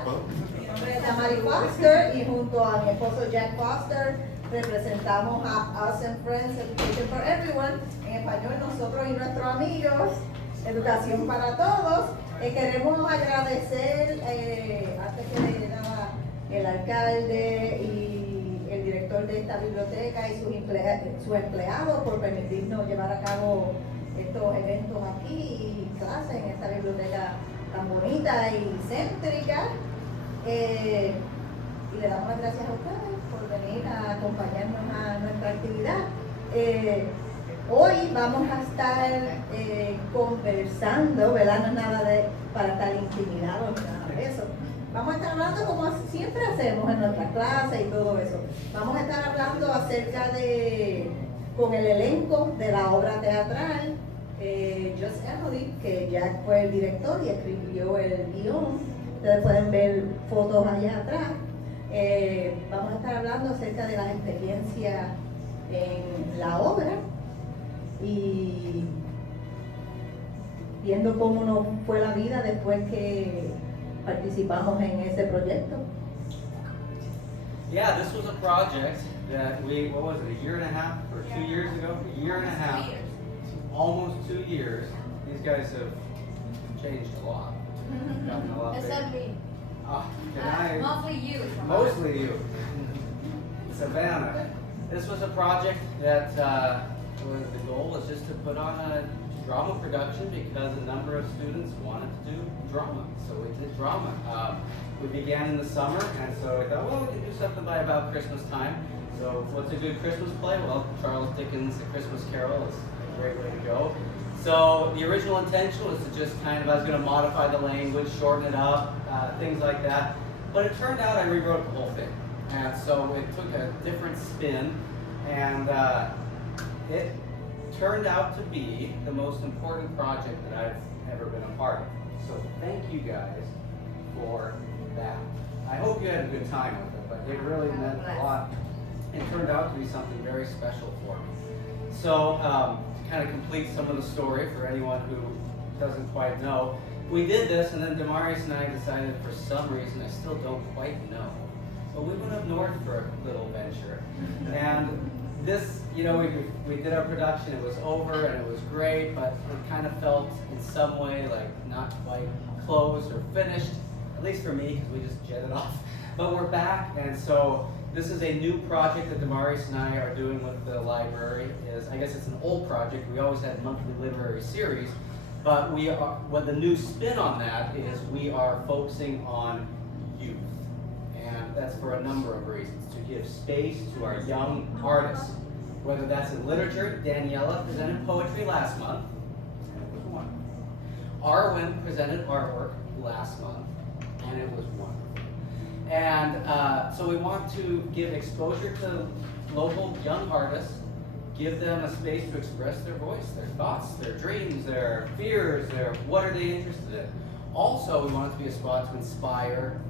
Mi nombre es Mary Foster y junto a mi esposo Jack Foster representamos a Us and Friends Education for Everyone. En español, nosotros y nuestros amigos, Educación para Todos. Queremos agradecer, antes que nada, el alcalde y el director de esta biblioteca y sus empleados por permitirnos llevar a cabo estos eventos aquí y clases en esta biblioteca tan bonita y céntrica. Y le damos las gracias a ustedes por venir a acompañarnos a nuestra actividad. Hoy vamos a estar conversando, ¿verdad? No es nada para estar intimidados, nada de eso. Vamos a estar hablando como siempre hacemos en nuestras clases y todo eso. Vamos a estar hablando acerca con el elenco de la obra teatral, Just Emily, que Jack fue el director y escribió el guión. Ustedes pueden ver fotos allá atrás. Vamos a estar hablando acerca de las experiencias en la obra y viendo cómo nos fue la vida después que participamos en ese proyecto. Yeah, this was a project that what was it, a year and a half or 2 years ago? A year and a half, almost 2 years. These guys have changed a lot. Gotten a lot bigger. Except me. Mostly you. Mostly you. Savannah. This was a project that the goal was just to put on a drama production because a number of students wanted to do drama. So we did drama. We began in the summer, and so we thought, well, we can do something by about Christmas time. So what's a good Christmas play? Well, Charles Dickens' A Christmas Carol is a great way to go. So the original intention was to just I was going to modify the language, shorten it up, things like that. But it turned out I rewrote the whole thing. And so it took a different spin, and it turned out to be the most important project that I've ever been a part of. So thank you guys for that. I hope you had a good time with it, but it really meant a lot. It turned out to be something very special for me. So to kind of complete some of the story for anyone who doesn't quite know, we did this, and then Demarius and I decided for some reason, I still don't quite know, but we went up north for a little venture. And this, we did our production, it was over and it was great, but it kind of felt in some way like not quite closed or finished, at least for me, because we just jetted off. But we're back, and so this is a new project that Demarius and I are doing with the library. I guess it's an old project. We always had monthly literary series, but what the new spin on that is we are focusing on youth. And that's for a number of reasons, to give space to our young artists. Whether that's in literature, Daniela presented poetry last month, and it was wonderful. Arwen presented artwork last month, and it was wonderful. And so we want to give exposure to local young artists, give them a space to express their voice, their thoughts, their dreams, their fears, what are they interested in. Also, we want it to be a spot to inspire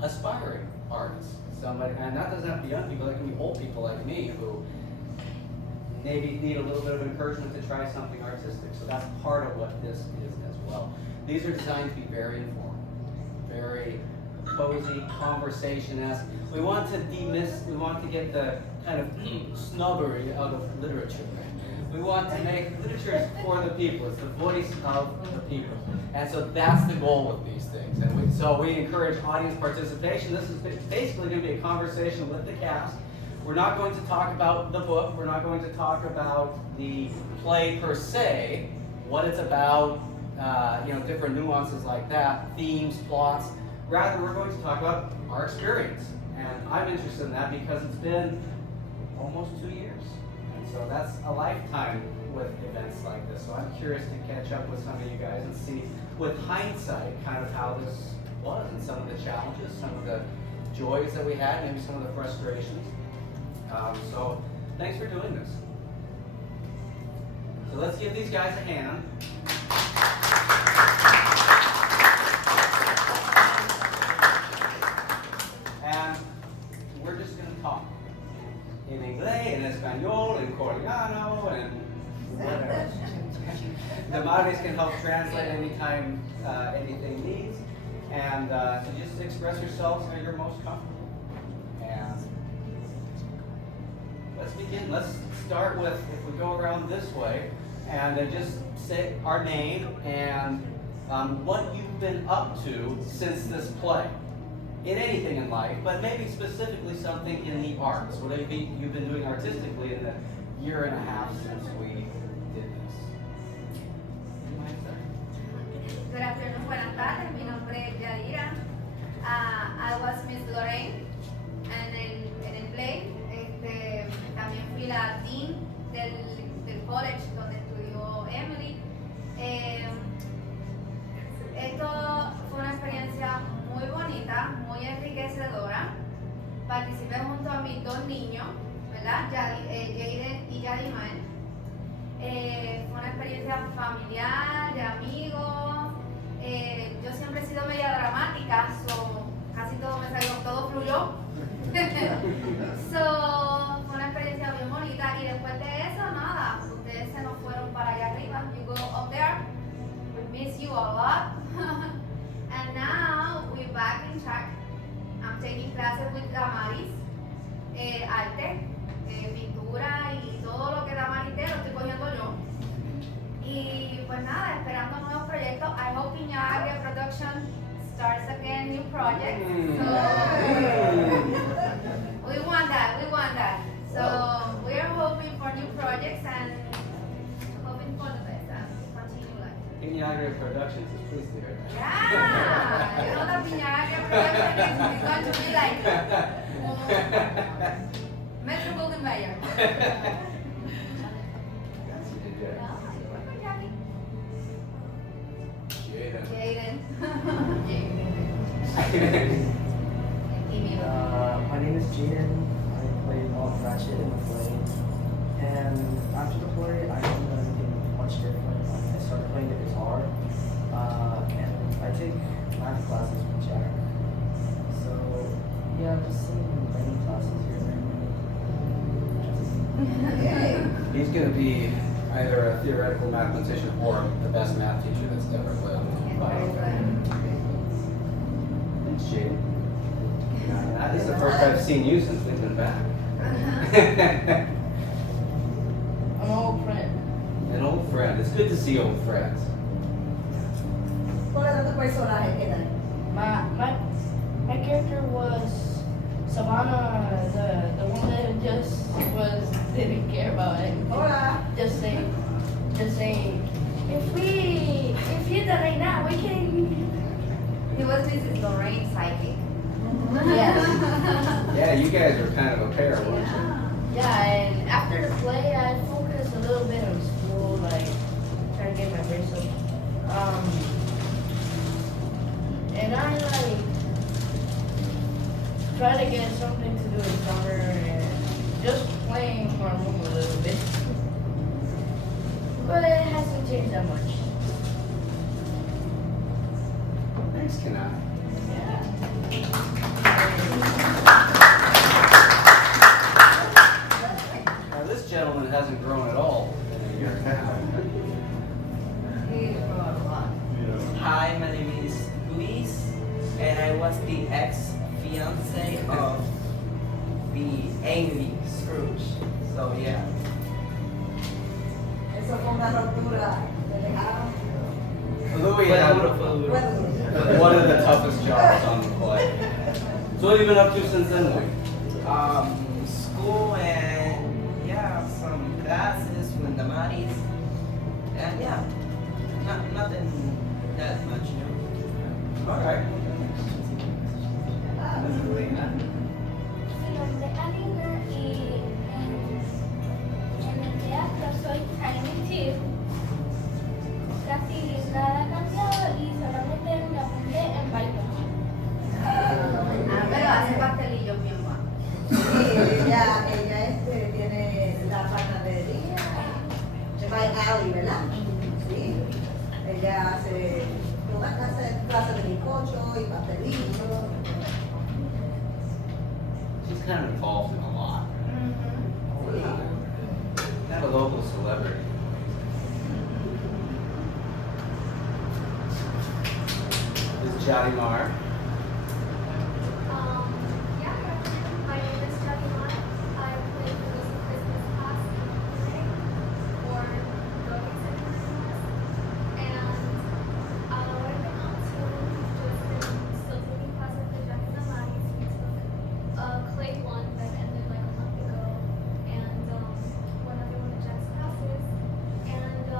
aspiring artists. And that doesn't have to be young people, that can be old people like me who maybe need a little bit of encouragement to try something artistic. So that's part of what this is as well. These are designed to be very informal, very cozy, conversation-esque. We want to get the kind of snobbery out of literature. We want to make literature for the people. It's the voice of the people. And so that's the goal with these things. And so we encourage audience participation. This is basically going to be a conversation with the cast. We're not going to talk about the book. We're not going to talk about the play per se, what it's about, different nuances like that, themes, plots. Rather, we're going to talk about our experience. And I'm interested in that because it's been almost 2 years. And so that's a lifetime with events like this. So I'm curious to catch up with some of you guys and see, with hindsight, kind of how this was and some of the challenges, some of the joys that we had, maybe some of the frustrations. So thanks for doing this. So let's give these guys a hand. And we're just going to talk in Inglés, in Español, in Coreano, and whatever. The Madres can help translate anytime anything needs. and to just express yourselves where you're most comfortable. And let's begin. Let's start with, if we go around this way, and then just say our name and what you've been up to since this play. In anything in life, but maybe specifically something in the arts. What have you've been doing artistically in the year and a half since we did this? Good afternoon, buenas tardes. Mi nombre es Yadira. I was Miss Lorraine en el play. También fui la dean del college donde estudió Emily. Esto fue una experiencia muy bonita, muy enriquecedora. Participé junto a mis dos niños, ¿verdad? Jaden y Yadiman. Fue una experiencia familiar, de amigos. Yo siempre he sido media dramática, casi todo me salió, todo fluyó. Fue una experiencia bien bonita y después de eso, nada, ustedes se nos fueron para allá arriba. You go up there, we miss you a lot. And now we're back in track. I'm taking classes with Damaris, arte, pintura y todo lo que Damaris te lo estoy cogiendo yo. Y pues nada, esperando nuevos proyectos. I hope Piñaga Production starts again new projects. So we want that. So we are hoping for new projects and hoping for the best and continue like. Piñaga Productions is pleased to hear that. Yeah, you know the Piñaga Production is going to be like Metro Golden Mayer. Jaden. My name is Jaden. I played Ratchet in the play. And after the play, I didn't do anything much different. I started playing the guitar. And I take math classes with Jack. So, yeah, I'm just taking many classes here and there. He's going to be either a theoretical mathematician or the best math teacher that's ever lived. Thanks, Jade. This is the first I've seen you since we've been back. An old friend. An old friend. It's good to see old friends. ¿Cuál es tu personaje que hay? My character was Savannah, the one that just didn't care about anything. Hola. Just saying, if you donate now, we can. He was Mrs. Lorraine psychic. Yes. Yeah, you guys are kind of a pair, weren't you? Yeah, and after the play, I focused a little bit on school, like trying to get my grades up. And I try to get something to do with summer and just playing harmonium a little bit. But it hasn't changed that much. Thanks, Kenai. Now, this gentleman hasn't grown at all in a year and a half. He's grown a lot. Hi, my name is Luis, and I was the ex-fiance of the Emily Scrooge. So yeah. Eso fue una ruptura. ¿Te dejaron? Louis Fue had duro, fue duro. one of the toughest jobs on the play. So what have you been up to since then, Louis? School and yeah, some classes with the Maris. And yeah, nothing that much new. All right. Mi nombre es Alina y en el teatro soy Tiny Tiff. Casi nada ha cambiado y solamente me apunté en Python. Pero hace pastelillos bien buenos. Sí, ella tiene la panadería. By Alley, ¿verdad? Sí. Ella hace toda clase de bizcocho y pastelillos. She's kind of involved in a lot. Kind of a local celebrity. Is Johnny Marr. Yeah, my name is Johnny Marr. I play for this Christmas class today for expresiones. And what I've been up to, just been still taking classes with Jack and Amani. We took clay one that ended like a month ago, and one other one of Jack's classes. And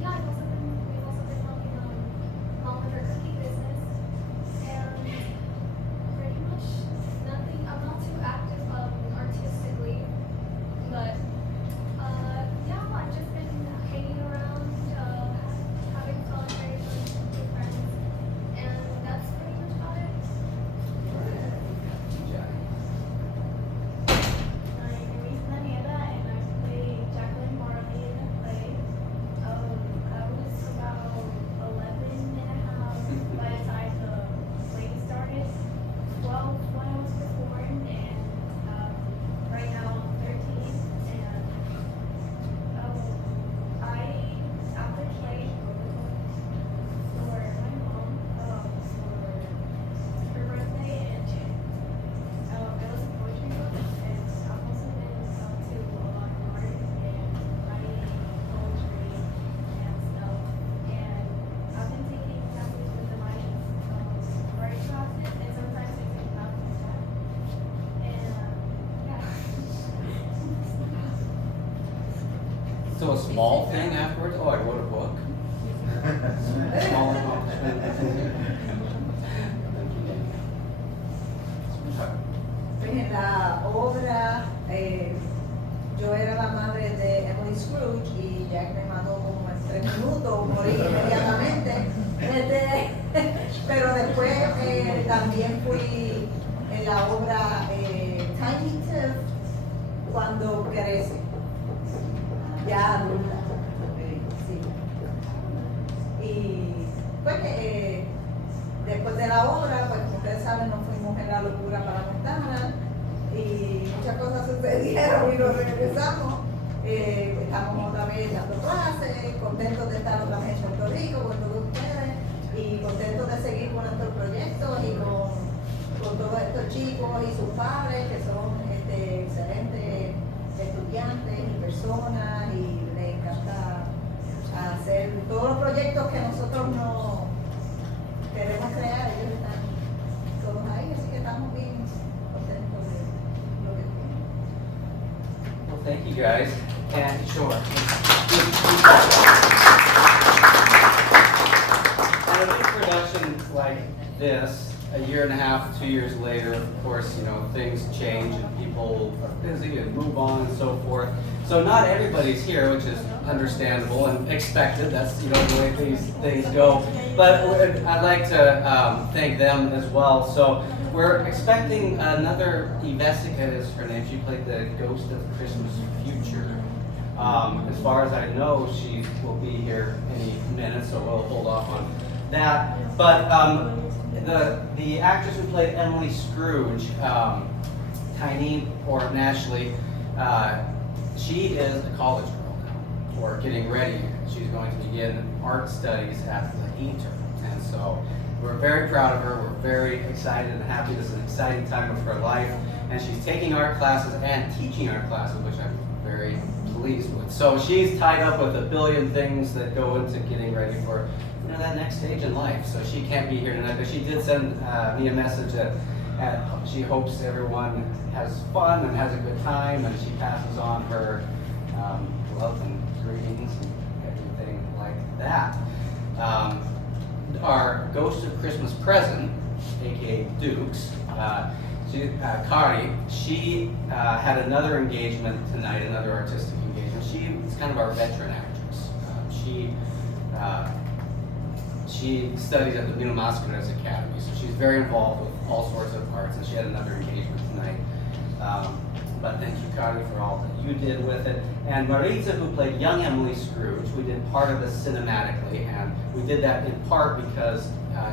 yeah, we've also been helping Mom with her cookie business. And pretty much nothing. I'm not too active artistically, but yeah, I've just been hanging around, having fun, very fun with friends, and that's pretty much about it. My name is Daniela, and I play Jacqueline Marley in a play. I was about 11 and a half by the time the play started. 12 when I was performed, and right now I'm 13. And I, after play, for my mom for her birthday, and it was a poetry book, and I've also been to a lot of art and writing poetry and stuff. And I've been taking classes with the Mayans, art classes, and sometimes I take classes with that. And yeah. So a small thing afterwards? Oh, I wrote a book. Small accomplishment. Pues en la obra, yo era la madre de Emily Scrooge y Jack me mató como en 3 minutos, morí inmediatamente. Pero después también fui en la obra Tiny Tiff cuando crece, ya adulta. Sí. Y pues después de la obra, pues como ustedes saben, nos fuimos en la locura para Montana y muchas cosas sucedieron y nos regresamos. Estamos otra vez dando clases, contentos de estar otra vez en Puerto Rico con todos ustedes y contentos de seguir con nuestros proyectos y con todos estos chicos y sus padres que son excelentes estudiantes y personas, y les encanta hacer todos los proyectos que nosotros no queremos crear. Ellos están todos ahí, así que estamos bien contentos de lo que tienen. Well, thank you guys. And sure. And a big production like this, a year and a half, 2 years later, of course, you know, things change and people are busy and move on and so forth. So not everybody's here, which is understandable and expected. That's, you know, the way these things go. But I'd like to thank them as well. So we're expecting another Jessica is her name. She played the Ghost of Christmas Future. As far as I know, she will be here any minute, so we'll hold off on that. But the actress who played Emily Scrooge, Tiny or Nashley, she is a college girl now, or getting ready. She's going to begin art studies at the Inter, and so we're very proud of her. We're very excited and happy. This is an exciting time of her life, and she's taking art classes and teaching art classes, which I'm very pleased with. So she's tied up with a billion things that go into getting ready for, you know, that next stage in life. So she can't be here tonight, but she did send me a message that she hopes everyone has fun and has a good time, and she passes on her love and greetings and everything like that. Our Ghost of Christmas Present, aka Dukes, Kari, she had another engagement tonight, another artistic engagement. She's kind of our veteran actress. She studies at the Biblioteca Academy, so she's very involved with all sorts of arts, and she had another engagement tonight. But thank you, Kari, for all that you did with it. And Maritza, who played young Emily Scrooge, we did part of this cinematically, and we did that in part because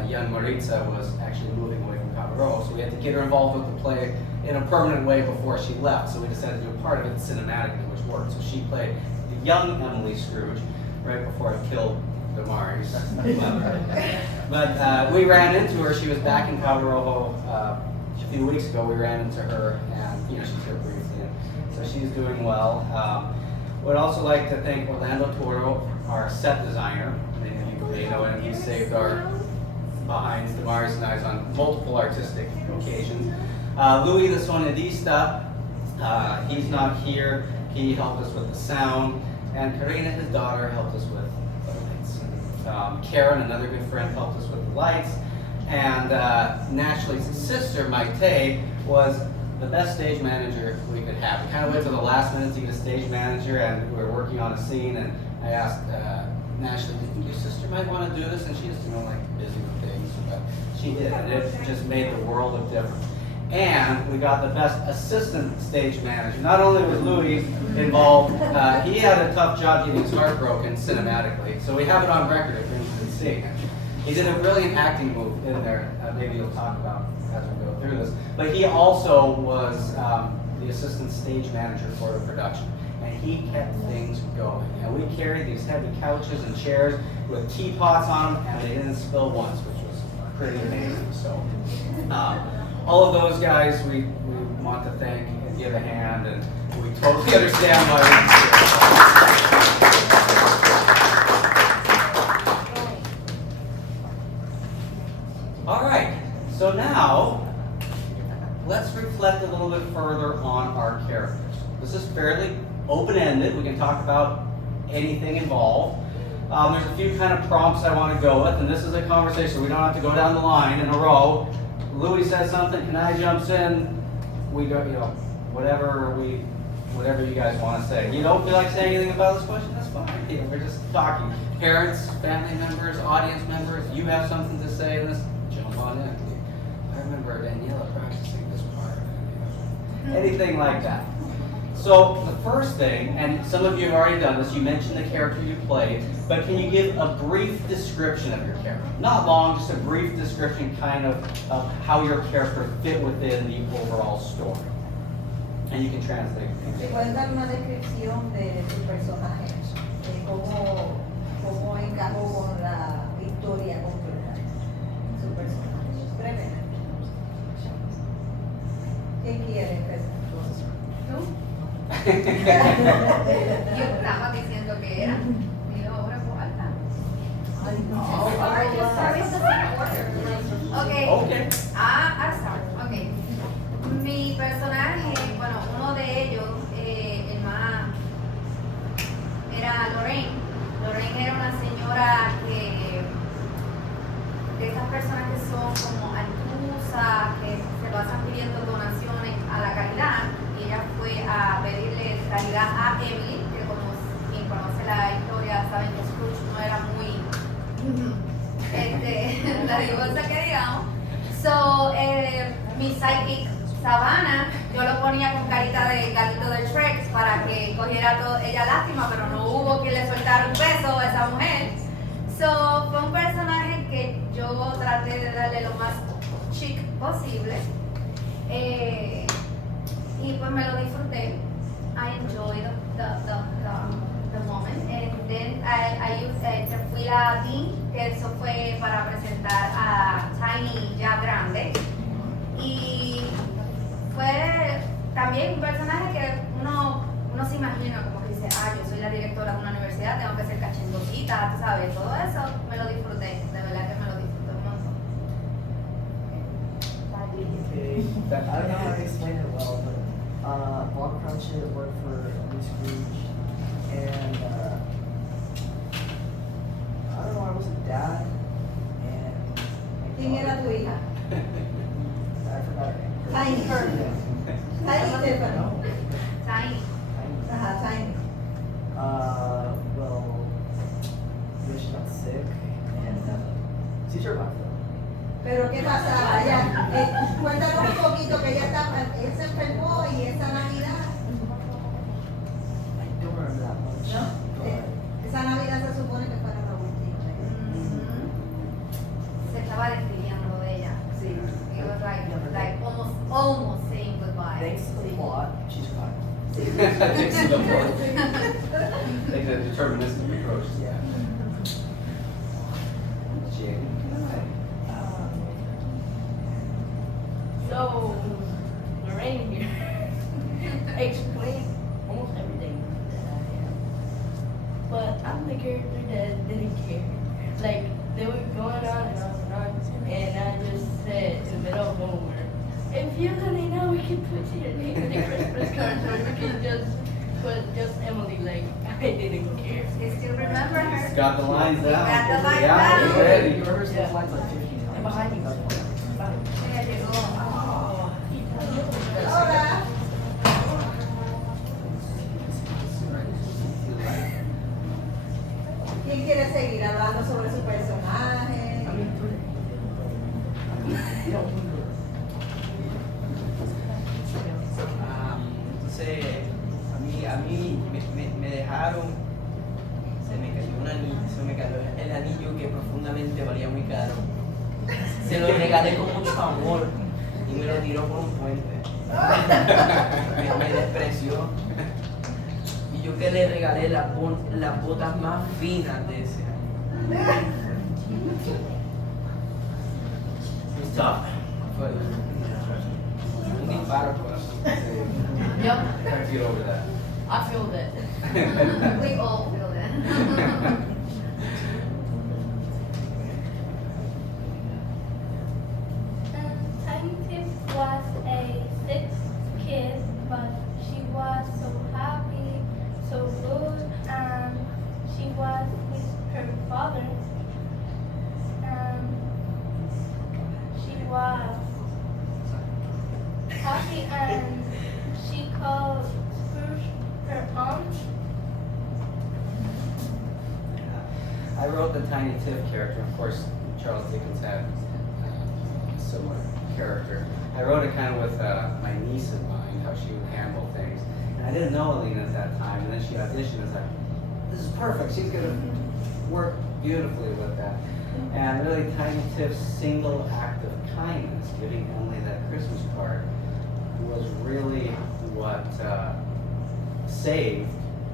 young Maritza was actually moving away from Cabo, so we had to get her involved with the play in a permanent way before she left. So we decided to do part of it cinematically, which worked. So she played the young Emily Scrooge right before I killed Damaris. But we ran into her. She was back in Cabo Rojo a few weeks ago. We ran into her, and she's here briefly. So she's doing well. Would also like to thank Orlando Toro, our set designer. Many of you may know him. He saved our behind Damaris and I's on multiple artistic occasions. Louis the Sonidista, he's not here. He helped us with the sound. And Karina, his daughter, helped us with the lights. Karen, another good friend, helped us with the lights. And naturally, his sister, Maite, was the best stage manager we could have. We kind of went to the last minute to get a stage manager, and we were working on a scene, and I asked Natalie, do you think your sister might want to do this? And she was, busy with things, but she did, and it just made the world of difference. And we got the best assistant stage manager. Not only was Louis involved, he had a tough job getting his heart broken cinematically, so we have it on record if you can see it. He did a brilliant acting move in there, maybe you'll talk about as we go through this. But he also was the assistant stage manager for the production. And he kept things going. And we carried these heavy couches and chairs with teapots on them, and they didn't spill once, which was pretty amazing. So all of those guys we want to thank and give a hand, and we totally understand why we do it. All right, so now let's reflect a little bit further on our characters. This is fairly open-ended. We can talk about anything involved. There's a few kind of prompts I want to go with, and this is a conversation. We don't have to go down the line in a row. Louis says something, Kanai jumps in, we go, whatever you guys want to say. You don't feel like saying anything about this question? That's fine. We're just talking. Parents, family members, audience members, you have something to say in this, jump on in. I remember Daniela practicing this part. Anything like that. So the first thing, and some of you have already done this, you mentioned the character you played, but can you give a brief description of your character? Not long, just a brief description kind of how your character fit within the overall story. And you can translate. ¿Se pueden dar una descripción de su personaje? De cómo encajó con la historia completa? Su personaje. Brevemente. ¿Quién quiere empezar? ¿Tú? Yo estaba diciendo que era. Y ahora por alta. Okay. I'll start. Okay. Mi personaje, bueno, uno de ellos, el más, era Lorraine. Lorraine era una señora que, de esas personas que son como altusas, que se pasan pidiendo donaciones a la caridad. Y ella fue a pedirle caridad a Emily, que como quien conoce la historia saben que Scrooge no era muy la divorcia que digamos. So, mi psychic Savannah, yo lo ponía con carita de gatito del Shrek para que cogiera ella lástima, pero no hubo que le soltara un beso a esa mujer. So, fue un personaje que yo traté de darle lo más chic posible. Y pues me lo disfruté. I enjoyed the moment. And then I used, fui la Dean, que eso fue para presentar a Tiny ya grande. Y fue también un personaje que uno se imagina como que dice, yo soy la directora de una universidad, tengo que ser cachindosita, tú sabes, todo eso me lo disfruté, de verdad que me lo disfruté un montón. Okay, I don't know how to explain it well, but Bob Crunchet worked for Emily Scrooge, and I don't know, I was a dad, and my ¿Quién era tu hija? I forgot her name. Tiny. Tiny Tiffany. Tiny. Ajá, Tiny. Well, when she got sick, and she survived though. Pero ¿qué pasaba? Cuéntanos un poquito que ella se enfermó y esa Navidad. I don't remember that much. ¿No? But Esa Navidad se supone que fuera la última. Se estaba despidiendo de ella. Sí. It was like almost saying goodbye. thanks to the plot, she survived. Thanks to the Lord. Take a deterministic approach. Yeah. Jen, So, Lorraine here explained almost everything that I am. But I'm the character that didn't care. Like, they were going on and on and on, and I just said in the middle of nowhere, if you don't know, we can put your name in the Christmas card, or we can just put just Emily, like, I didn't care. You still remember her? He's got the lines down. Got the lines Yeah, down. he's ready. You rehearsed those lines like 15 times. Behind you. There you go. Hola. ¿Quién quiere seguir hablando sobre su personaje? Entonces, a mí me dejaron, se me cayó un anillo, se me cayó el anillo que profundamente valía muy caro. Se lo regalé con mucho amor y me lo tiró por un puente. Me despreció. Y yo que le regalé las botas más finas de ese año. He's tough. Fue un disparo al corazón. Yep, Try to get over that. I feel that. We all feel that. Tiny Tiff was a sixth kid, but she was so happy, so good, and she was with her father. And she was happy, and she called Scrooge her aunt. I wrote the Tiny Tiff character. Of course, Charles Dickens had a similar character. I wrote it kind of with my niece in mind, how she would handle things. And I didn't know Alina at that time, and then she auditioned. It's like, this is perfect. She's going to work beautifully with that. And really, Tiny Tiff's single act of kindness, giving Emily that Christmas card, was really what saved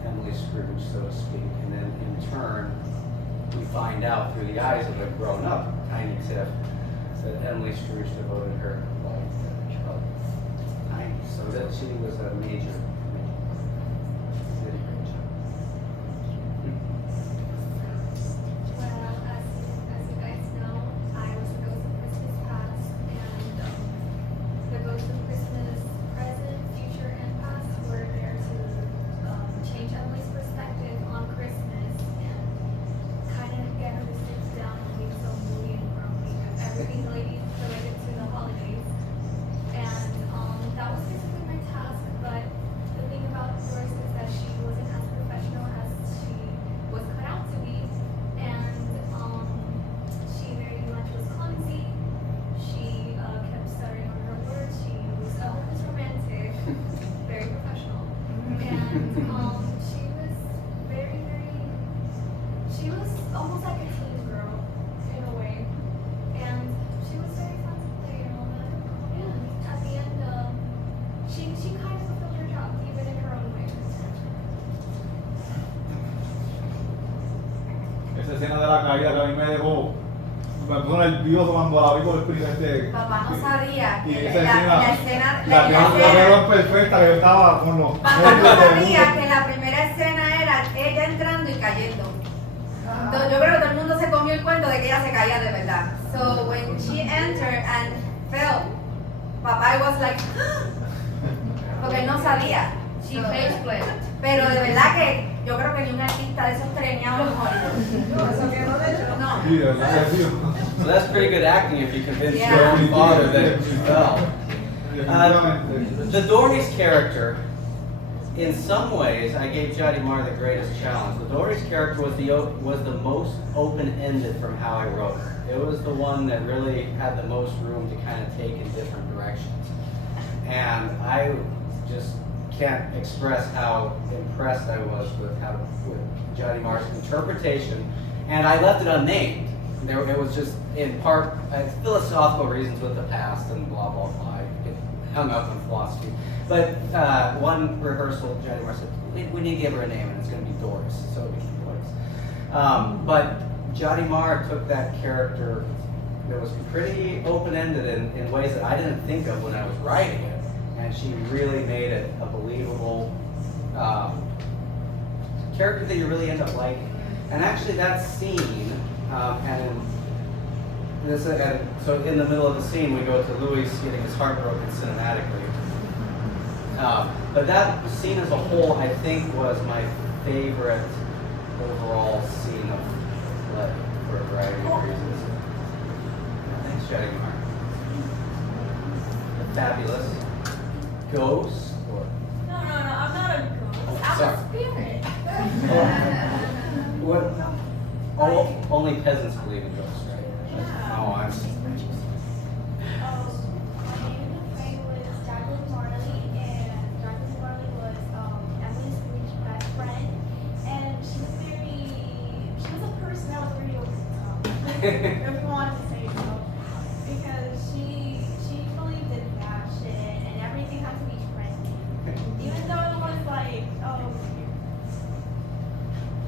Emily Scrooge, so to speak. And then in turn, we find out through the eyes of a grown-up Tiny Tiff that Emily Scrooge devoted her life to Charles. Tiny. So that she was a major. She did a great job. Well, as you guys know, I was a Ghost of Christmas Past, and the Ghost of Christmas Present, Future, and Past were there to change Emily's perspective on Christmas and kind of get her to sit down and be so moody and grumpy. Everything related to the holidays, and that was basically my task. But the thing about Doris is that she wasn't as professional as she was cut out to be, and she very much was clumsy. She kept stuttering on her words. She was always romantic, very professional, and she was she was almost like a teen girl in a way, and she was very fun to play and all that. And at the end, she kind of fulfilled her job, even in her own way. Esa escena de la caída que a mí me dejó, me puso nervioso cuando la vi por primera vez. Papá no sabía Y que esa la escena, escena, la quedó perfecta, que yo estaba con los papá no nervios de sabía punta. que la primera escena era ella entrando y cayendo. Entonces, yo creo que todo el mundo se comió el cuento de que ella se caía de verdad. So when she entered and fell, papá was like, porque él no sabía. She face planted. Pero de verdad que yo creo que ni un artista de esos treñados mejor. No, eso quedó de hecho. No. Sí, de verdad que sí. So that's pretty good acting if you convince Yeah. your own father that you fell. Definitivamente. The Dory's character, in some ways, I gave Jody Marr the greatest challenge. The Dory's character was the most open-ended from how I wrote it. It was the one that really had the most room to kind of take in different directions. And I just can't express how impressed I was with Jody Marr's interpretation. And I left it unnamed. It was just in part philosophical reasons with the past and blah, blah, blah. I get hung up on philosophy. But one rehearsal, Jody Marr said, we need to give her a name, and it's going to be Doris. So it became Doris. But Jody Marr took that character that was pretty open-ended in ways that I didn't think of when I was writing it, and she really made it a believable character that you really end up liking. And actually that scene, so in the middle of the scene we go to Louis getting his heart broken cinematically. But that scene as a whole, I think, was my favorite overall scene of the play for a variety of reasons. Thanks, Jody Marr. The fabulous ghost, or No, I'm not a ghost. I'm sorry. a spirit. What? Oh, only peasants believe in ghosts, right? Yeah. Oh, I'm. My name in the play was Jacqueline Marley, and Jacqueline Marley was Emily Scrooge's best friend, and she was a person that was very over the top. If you wanted to say so, because she believed in fashion and everything had to be trendy, even though it was like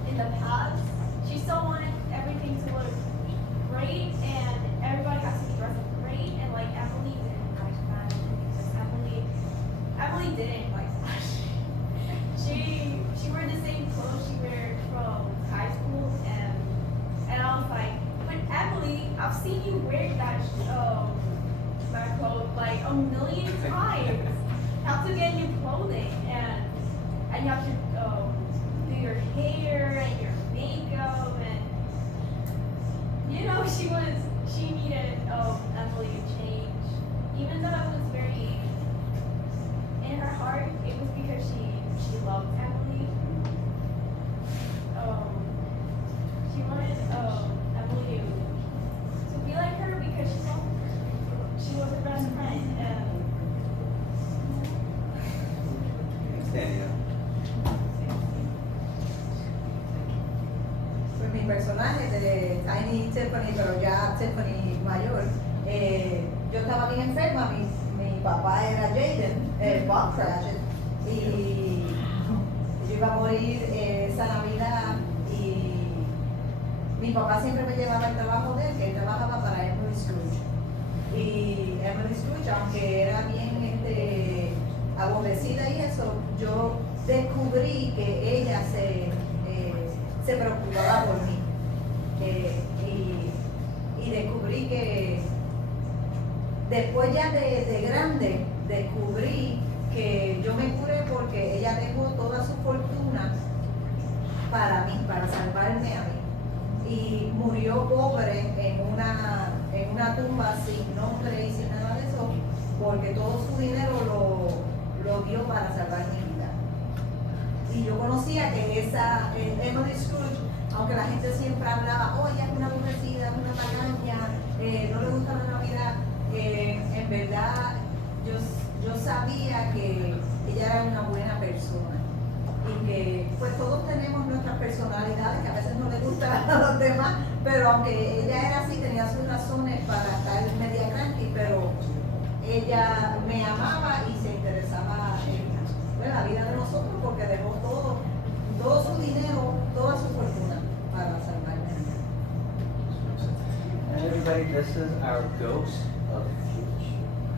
in the past, she still wanted everything to look great and everybody has to be dressed up great, and like Emily didn't like fashion because Emily didn't like fashion. She wore the same clothes she wore from high school, and I was like, but Emily, I've seen you wear that coat like a million times. You have to get new clothing, and you have to do your hair and your makeup, and she needed Emily to change, even though it was very in her heart. It was because she loved Emily. She wanted Emily to be like her because she loved her. She was her best friend. Thanks, Daniel. Pues mi personaje de Tiny Tiffany, pero ya Tiffany mayor, yo estaba bien enferma, mi papá era Jaden, Bob Cratchit, y yo iba a morir esa Navidad, y mi papá siempre me llevaba al trabajo de él, que él trabajaba para Emily Scrooge. Y Emily Scrooge, aunque era bien aborrecida y eso, yo descubrí que ella se preocupaba por mí. Y descubrí que después ya de grande, descubrí que yo me curé porque ella dejó toda su fortuna para mí, para salvarme a mí. Y murió pobre en una tumba sin nombre y sin nada de eso, porque todo su dinero lo dio para salvar mi vida. Y yo conocía que esa Emily Scrooge, aunque la gente siempre hablaba, oh, ella es una aborrecida, es una tacaña, no le gusta la Navidad, en verdad yo sabía que ella era una buena persona. Y que pues todos tenemos nuestras personalidades que a veces no les gustan a los demás, pero aunque ella era así, tenía sus razones para estar media cranky, pero ella me amaba y se interesaba en la vida de nosotros porque dejó todo su dinero, toda su fortuna para salvarme. And everybody, this is our ghost of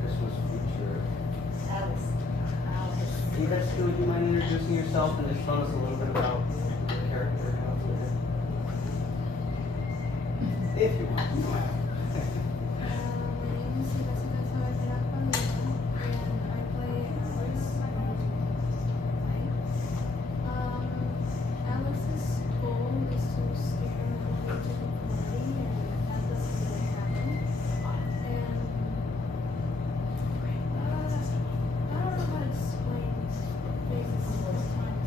Christmas future. Alice. Hey, that's good. Would you mind introducing yourself and just telling us a little bit about your character? If you want. You don't have to. My name is Jessica Soledad Palabras, and I play Alice. Alice's goal is to scare Emily to the party, and that doesn't really happen. And I don't know how to explain basically this time,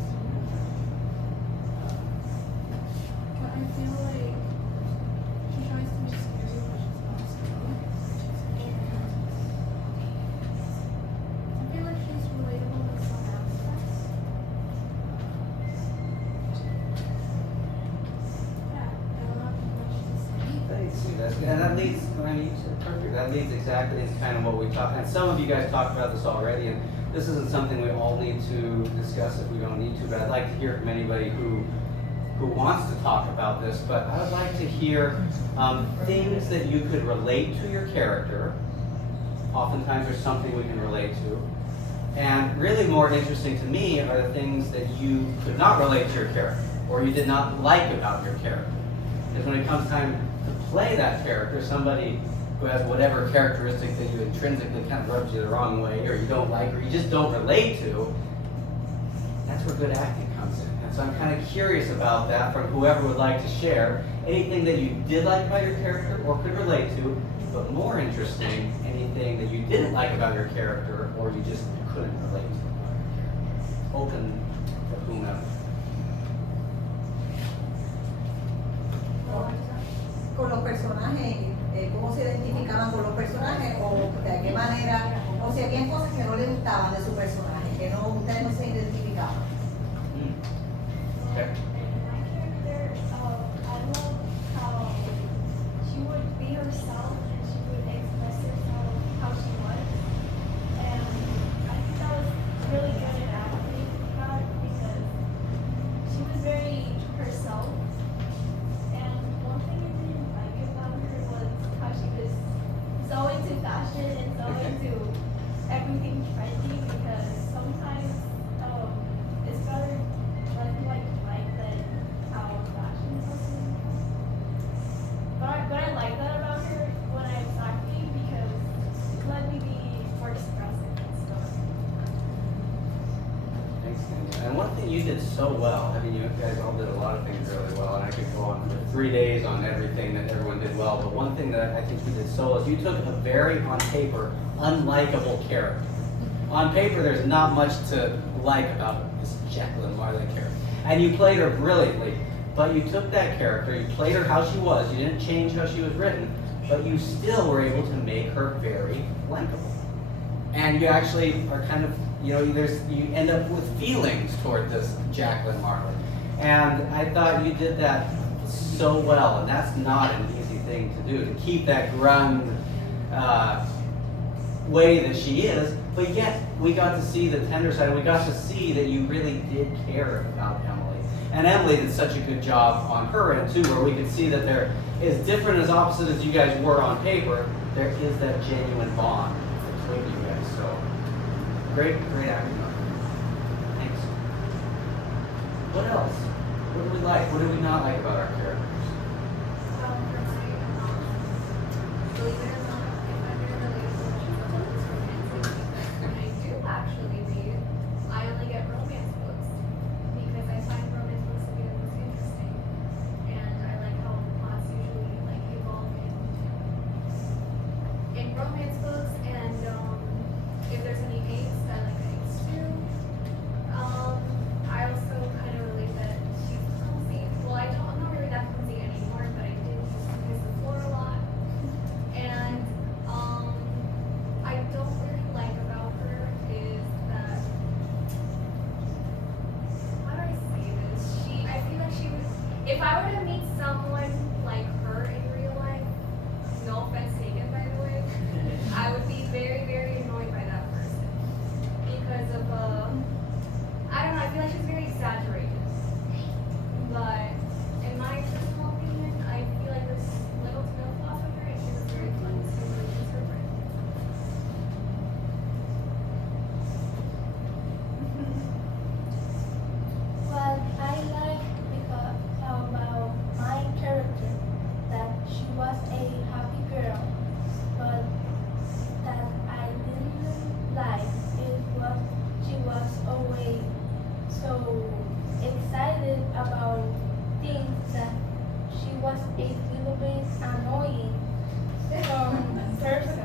but I feel like she tries to be scary, but she's not scary. And I feel like she's relatable in some aspects. Yeah, I don't have much to say. Thanks, Sue. And that leads, I mean, you said perfect. That leads exactly into kind of what we talked, and some of you guys talked about this already, and this isn't something we all need to discuss if we don't need to, but I'd like to hear from anybody who who wants to talk about this, but I would like to hear things that you could relate to your character. Oftentimes there's something we can relate to. And really more interesting to me are the things that you could not relate to your character, or you did not like about your character. Because when it comes time to play that character, somebody who has whatever characteristic that you intrinsically kind of rubs you the wrong way, or you don't like, or you just don't relate to, that's where good acting comes in. And so I'm kind of curious about that from whoever would like to share anything that you did like about your character or could relate to, but more interesting, anything that you didn't like about your character or you just couldn't relate to about your character. Open to whomever. Con los personajes, cómo se identificaban con los personajes o de qué manera, o si había cosas que no le gustaban de su personaje, que no, ustedes no se identificaban. Okay. My character, I love how she would be herself and she would express herself how she was. And I think that was really good at acting about because she was very herself. And one thing I didn't like about her was how she was so into fashion and so into everything trendy because sometimes it's better like than how fashion is supposed to be. But I like that about her when I was acting because it let me be more expressive and stuff. Thanks, Daniel. And one thing you did so well, I mean, you guys all did a lot of things really well, and I could go on for 3 days on everything that everyone did well, but one thing that I think you did so well is you took a very, on paper, unlikable character. On paper, there's not much to like about this Jacqueline Marley character. And you played her brilliantly, but you took that character, you played her how she was, you didn't change how she was written, but you still were able to make her very likable. And you actually are kind of, you end up with feelings toward this Jacqueline Marley. And I thought you did that so well, and that's not an easy thing to do, to keep that ground way that she is, but yet we got to see the tender side. We got to see that you really did care about Emily. And Emily did such a good job on her end too, where we could see that there is different as opposite as you guys were on paper, there is that genuine bond between you guys. So great acting. Thanks. What else? What do we like? What do we not like about our characters? Believe it or not, if I'm going to relate to children's romances, when I do actually read, I only get romance books because I find romance books to be the most interesting, and I like how plots usually evolve in romance books. And if there's any angst, I like angst too. I also kind of relate that she's clumsy. Well, I'm not really that clumsy anymore, but I did used to miss the floor a lot. And I don't really like about her is that, how do I say this? I feel like she was, if I were to meet someone like her in real life, no offense taken by the way, I would be very, very annoyed by that person. Because of, I don't know, I feel like she's very exaggerated. But in my personal opinion, I feel like there's little to no flaws with her, and she was very fun to interpret. Well, I like because about my character that she was a happy girl, but that I didn't like is what she was always so excited about things that she was a little bit annoying person.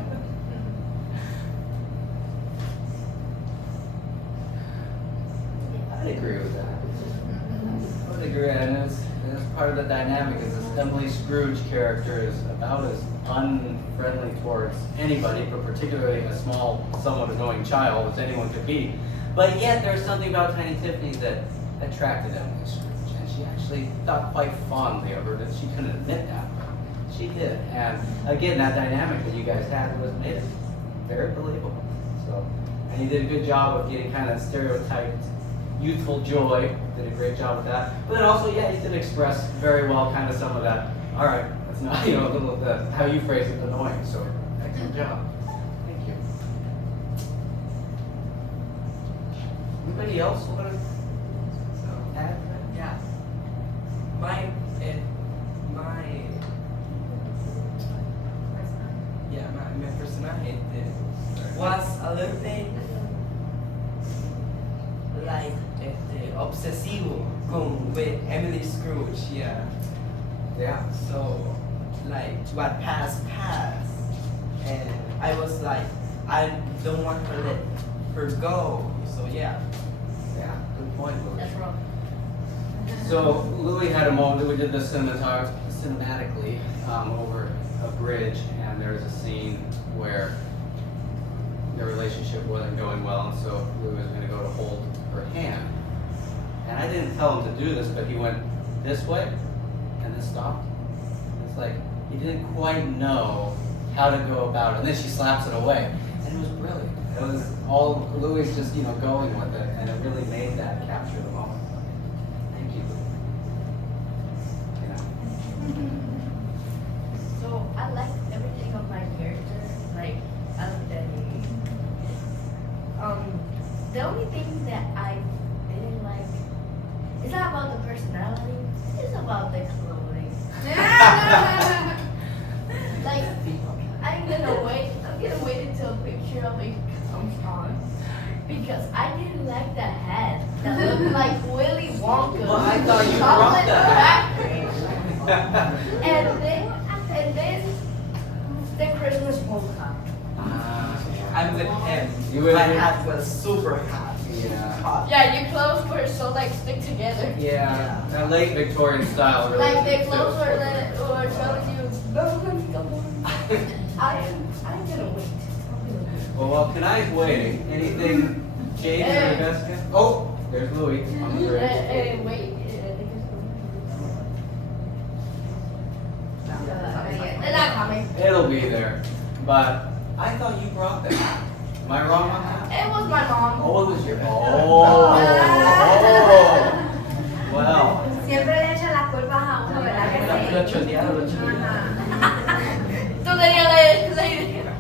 I'd agree with that. I would agree, and it's part of the dynamic is this Emily Scrooge character is about as unfriendly towards anybody, but particularly a small, somewhat annoying child as anyone could be. But yet there's something about Tiny Tiffany that attracted Emily Scrooge, and she actually thought quite fondly of her, that she couldn't admit that, but she did. And again, that dynamic that you guys had was made it very believable. So, and you did a good job of getting kind of stereotyped youthful joy. Did a great job with that. But then also, yeah, he did express very well kind of some of that. All right, that's not, you know, how you phrase it, annoying. So excellent job. Thank you. Anybody else want to add? Yeah. My personaje was a little bit like obsesivo with Emily Scrooge, yeah. Yeah. So like what passed, and I was like, I don't want to let her go. So yeah. Yeah, good point, Louis. That's wrong. So Louis had a moment, we did this cinematically over a bridge, and there was a scene where their relationship wasn't going well, and so Louis was going to go to hold her hand. And I didn't tell him to do this, but he went this way, and then stopped. It's like he didn't quite know how to go about it, and then she slaps it away, and it was brilliant. It was all Louis just, you know, going with it, and it really made that capture the moment. Thank you. So I like everything of my character. Like I like that he. The only thing that I didn't like, it's not about the personality. It's about the clothing. Like I'm gonna wait until a picture of it comes on, because I didn't like the hat that looked like Willy Wonka. Well, I thought you Chocolate brought that. factory. And then the Christmas polka. I'm with him. You were- My hat was super hot. Yeah. Hot. Yeah, your clothes were so like stick together. Yeah, that late Victorian style really. Like the did clothes it. were showing you. I'm gonna wait. Well, can I wait? Anything change or Jessica? Oh, there's Louis on the bridge. Wait. They're not coming. It'll be there. But I thought you brought that. Am I wrong on that? It was my mom. Oh, it was your. Oh. Well. Siempre le echan las culpas a uno, ¿verdad que sí? Lo chotearon. Tú tenías la idea.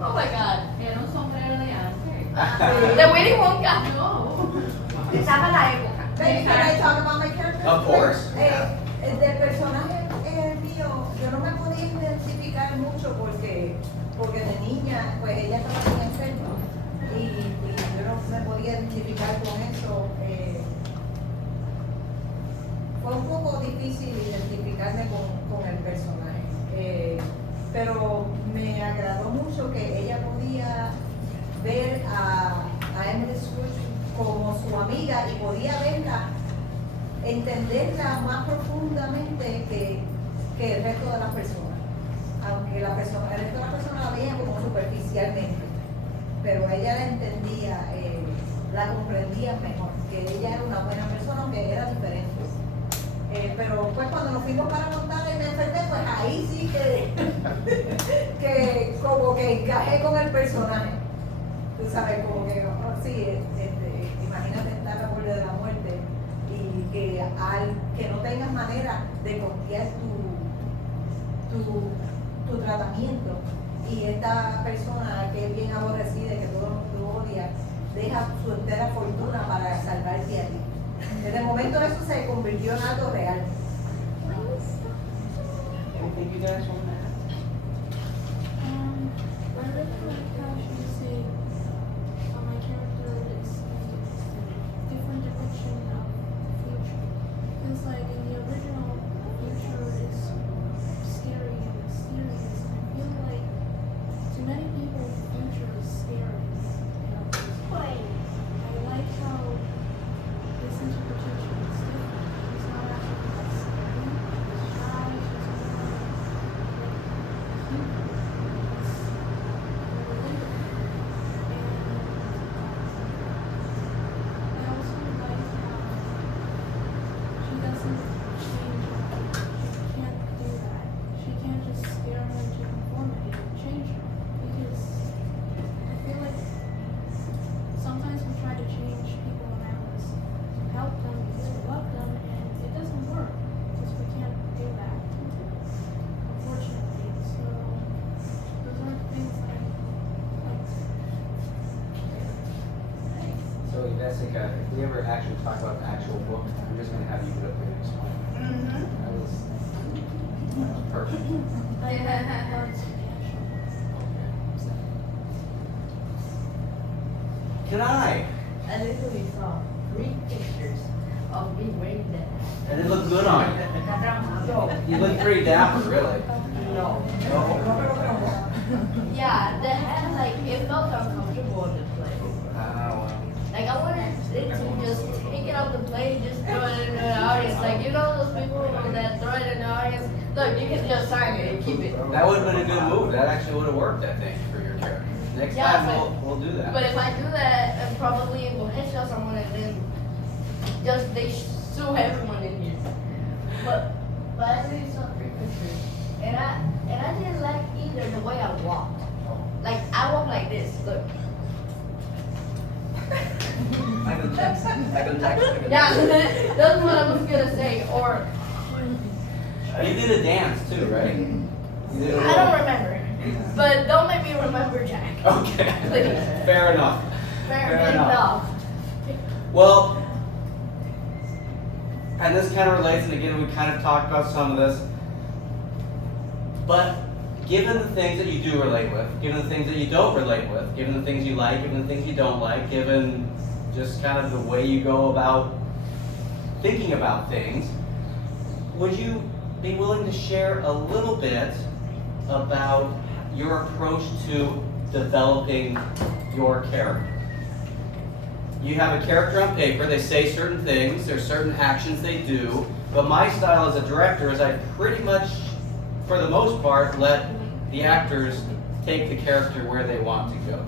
Oh my god. Era un sombrero de antes. The Willy Wonka. No. Estaba en la época. Can I talk about my character? Of course. Del personaje mío, yo no me podía identificar mucho porque de niña, pues ella estaba muy enferma y yo no me podía identificar con eso. Fue un poco difícil identificarme con el personaje, pero me agradó mucho que ella podía ver a Emily Scrooge como su amiga y podía verla, entenderla más profundamente que el resto de las personas. Aunque el resto de las personas la veían como superficialmente, pero ella la entendía, la comprendía mejor, que ella era una buena persona, aunque era diferente. Pero pues cuando nos fuimos para Montana y me enfermé, pues ahí sí que como que encajé con el personaje. Tú sabes, como que, sí, imagínate estar al borde de la muerte y que no tengas manera de costear tu tratamiento, y esta persona que es bien aborrecida y que todo el mundo odia, deja su entera fortuna para salvarte a ti. Desde el momento eso se convirtió en algo real. Anything you guys want to add? I really like how she said my character is in a different direction of the future. Because like in the original, future is scary and mysterious. And I feel like to many people, the future is scary. I like how this interpretation is different. It's not actually that scary. It's shy. She's more like human. It's more relatable. help them because we love them, and it doesn't work because we can't do that, unfortunately. So those aren't things I like to. So Jessica, if we ever actually talk about the actual book, I'm just going to have you get up there and explain. That was perfect. I have parts of the actual so. Can I? I literally saw 3 pictures of me wearing that. And it looked good on you. No. You look pretty dapper, really. No. Yeah, the hat, like, it felt uncomfortable on the plane. Like, I wanted it to just take it off the plane, just throw it in the audience. Like, you know those people that throw it in the audience? Look, you can just sign it and keep it. That would have been a good move. That actually would have worked, I think, for your character. Next Yeah, time we'll do that. But if I do that, then probably it will headshot someone and then just they sue everyone in here. But I really saw 3 pictures. And I didn't like either the way I walked. Like, I walk like this, look. Michael Jackson. Yeah, that's what I was gonna say. Or You did a dance too, right? You did a I don't remember. But don't make me remember Jack. Okay. Please. Fair enough. Fair enough. Well, and this kind of relates, and again, we kind of talked about some of this, but given the things that you do relate with, given the things that you don't relate with, given the things you like, given the things you don't like, given just kind of the way you go about thinking about things, would you be willing to share a little bit about your approach to developing your character? You have a character on paper, they say certain things, there's certain actions they do, but my style as a director is I pretty much, for the most part, let the actors take the character where they want to go.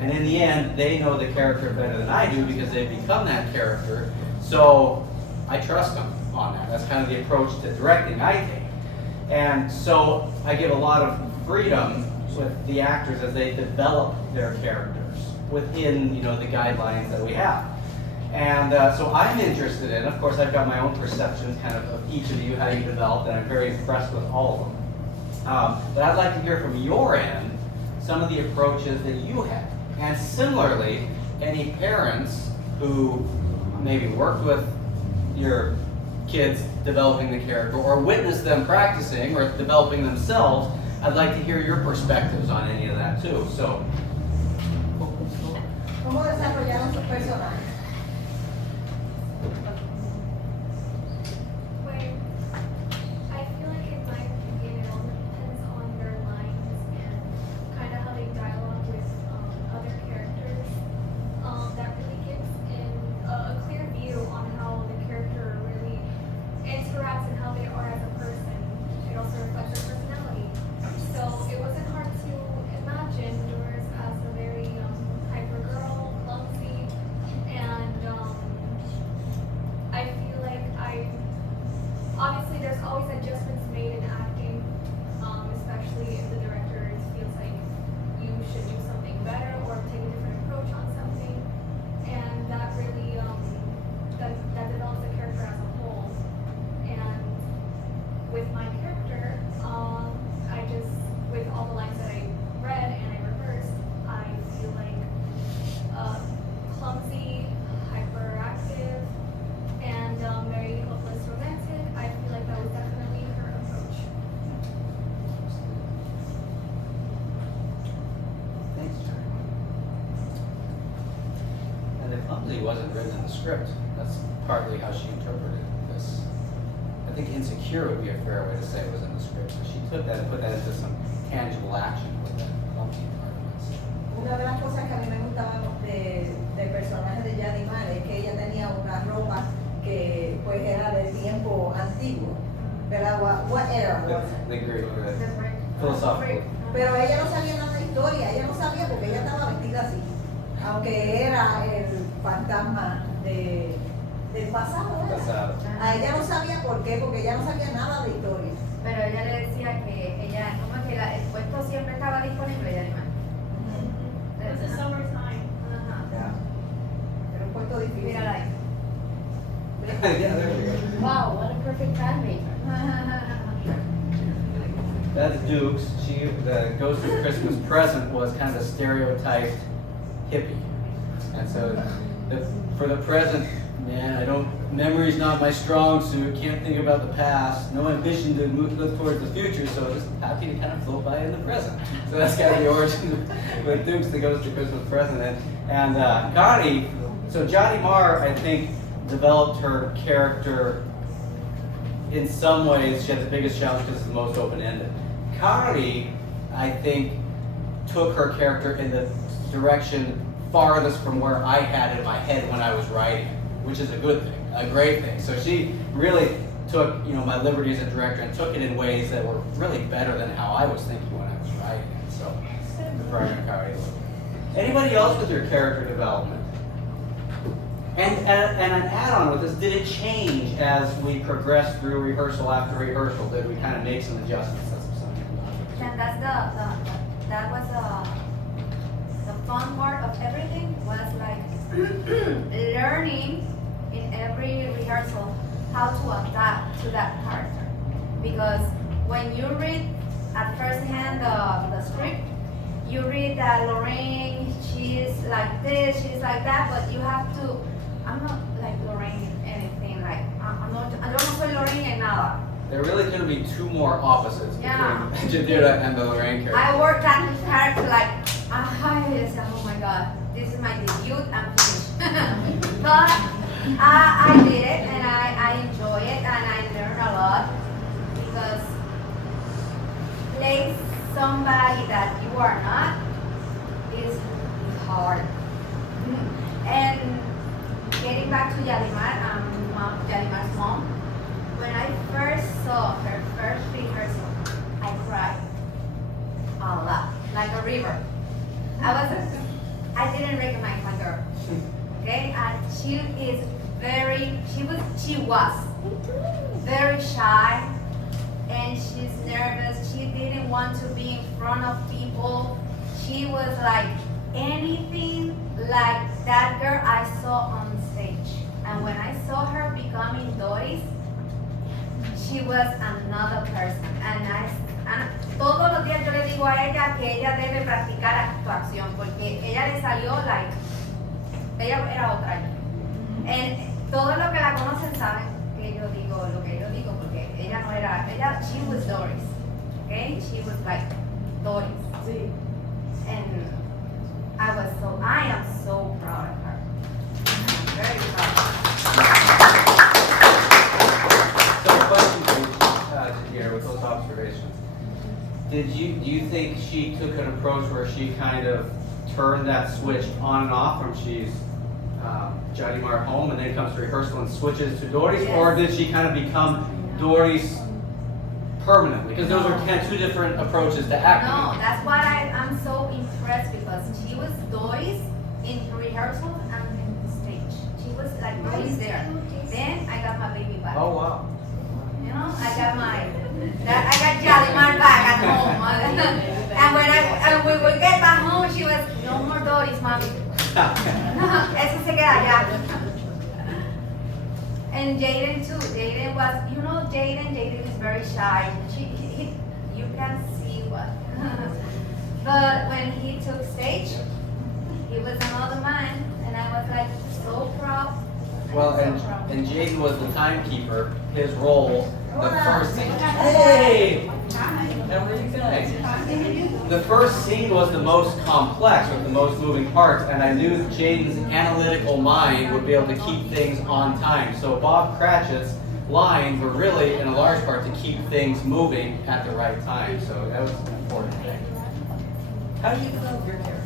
And in the end, they know the character better than I do because they've become that character, so I trust them on that. That's kind of the approach to directing I take. And so I give a lot of freedom with the actors as they develop their characters within, you know, the guidelines that we have. And so I'm interested in, of course, I've got my own perceptions kind of each of you, how you developed, and I'm very impressed with all of them. But I'd like to hear from your end some of the approaches that you had. And similarly, any parents who maybe worked with your kids developing the character or witnessed them practicing or developing themselves, I'd like to hear your perspectives on any of that too. So, ¿Cómo desarrollaron sus personajes? Where I feel like in my opinion it all depends on their lines and kind of how they dialogue with other characters. That really gives in a clear view on how the character really interacts and how they are as a person. It also reflects their personality. So it wasn't hard to imagine Doris as a very hyper girl, clumsy, and I feel like obviously there's always adjustments made in acting, especially if the director feels like you should do something better or take a different approach on something, and that really that develops the character as a whole. And with my character, I just, with all the lines that I read and I rehearsed, I feel like clumsy, hyperactive, and very hopeless romantic. I feel like that was definitely her approach. thanks, Jerry. And the clumsy wasn't written in the script. That's partly how she interpreted this. I think insecure would be a fair way to say it was in the script. So she took that and put that into some tangible action with that clumsy part of it. Una de las cosas que a mí me gustaba del personaje de Yadimar es que ella tenía una ropa que pues era del tiempo antiguo, ¿verdad? What era was it? The Greek, philosophical. Pero ella no sabía nada de historia, ella no sabía porque ella estaba vestida así, aunque era el fantasma del pasado, ¿verdad? Pasado. A ella no sabía por qué, porque ella no sabía nada de historia. Pero ella le decía que ella, como que el puesto siempre estaba disponible, ya además. It was the summertime. Ajá. Era un puesto difícil. Mírala ahí. Yeah, there you go. Wow, what a perfect handmaker. That's Duke's. The Ghost of Christmas Present was kind of a stereotyped hippie. And so for the present, man, memory's not my strong suit, can't think about the past, no ambition to look towards the future, so just happy to kind of float by in the present. So that's kind of the origin with Duke's, the Ghost of Christmas Present. And Connie, so Johnny Marr, I think, developed her character in some ways. She had the biggest challenge because it's the most open-ended. Connie, I think, took her character in the direction farthest from where I had it in my head when I was writing it, which is a good thing, a great thing. So she really took, my liberty as a director and took it in ways that were really better than how I was thinking when I was writing it. So, the Brian Connie. Anybody else with your character development? And an add-on with this, did it change as we progressed through rehearsal after rehearsal? Did we kind of make some adjustments? And that was the fun part of everything, was like learning in every rehearsal how to adapt to that character. Because when you read at first hand the script, you read that Lorraine, she's like this, she's like that, but you have to, I'm not like Lorraine in anything, like, I don't soy Lorraine en nada. There really couldn't be two more opposites between Jadira and the Lorraine character. I worked that character like, oh my god, this is my debut, I'm finished. But I did it and I enjoy it and I learn a lot, because play somebody that you are not is hard. And getting back to Yalimar's mom, when I first saw her first rehearsal, I cried a lot, like a river. I didn't recognize my girl, okay? And she was very shy, and she's nervous. She didn't want to be in front of people. She was like anything like that girl I saw on stage. And when I saw her becoming Doris, she was another person. And todos los días yo le digo a ella que ella debe practicar actuación, porque ella le salió like, ella era otra. Todos los que la conocen saben que yo digo lo que yo digo, porque ella no era, she was Doris, okay? She was like Doris. Sí. And I am so proud of her. Very proud. So, question for you, Jadira, with those observations. Do you think she took an approach where she kind of turned that switch on and off from she's Johnny Marr at home and then comes to rehearsal and switches to Doris? Yes. Or did she kind of become Doris permanently? Because those are kind of two different approaches to acting. No, that's why I'm so impressed, because she was Doris in rehearsal and in the stage. She was like Doris there. Then I got my baby back. Oh wow. You know, I got Johnny Marr back at home. And when we would get back home, she was, no more Doris, mommy. Eso se queda allá. And Jaden too. Jaden was, Jaden is very shy. You can see what. But when he took stage, he was another man, and I was like so proud. Well, and Jaden was the timekeeper. His role, the first scene. Hey! How are you guys? The first scene was the most complex, with the most moving parts, and I knew Jaden's analytical mind would be able to keep things on time. So Bob Cratchit's lines were really, in a large part, to keep things moving at the right time. So that was an important thing. How do you develop your character?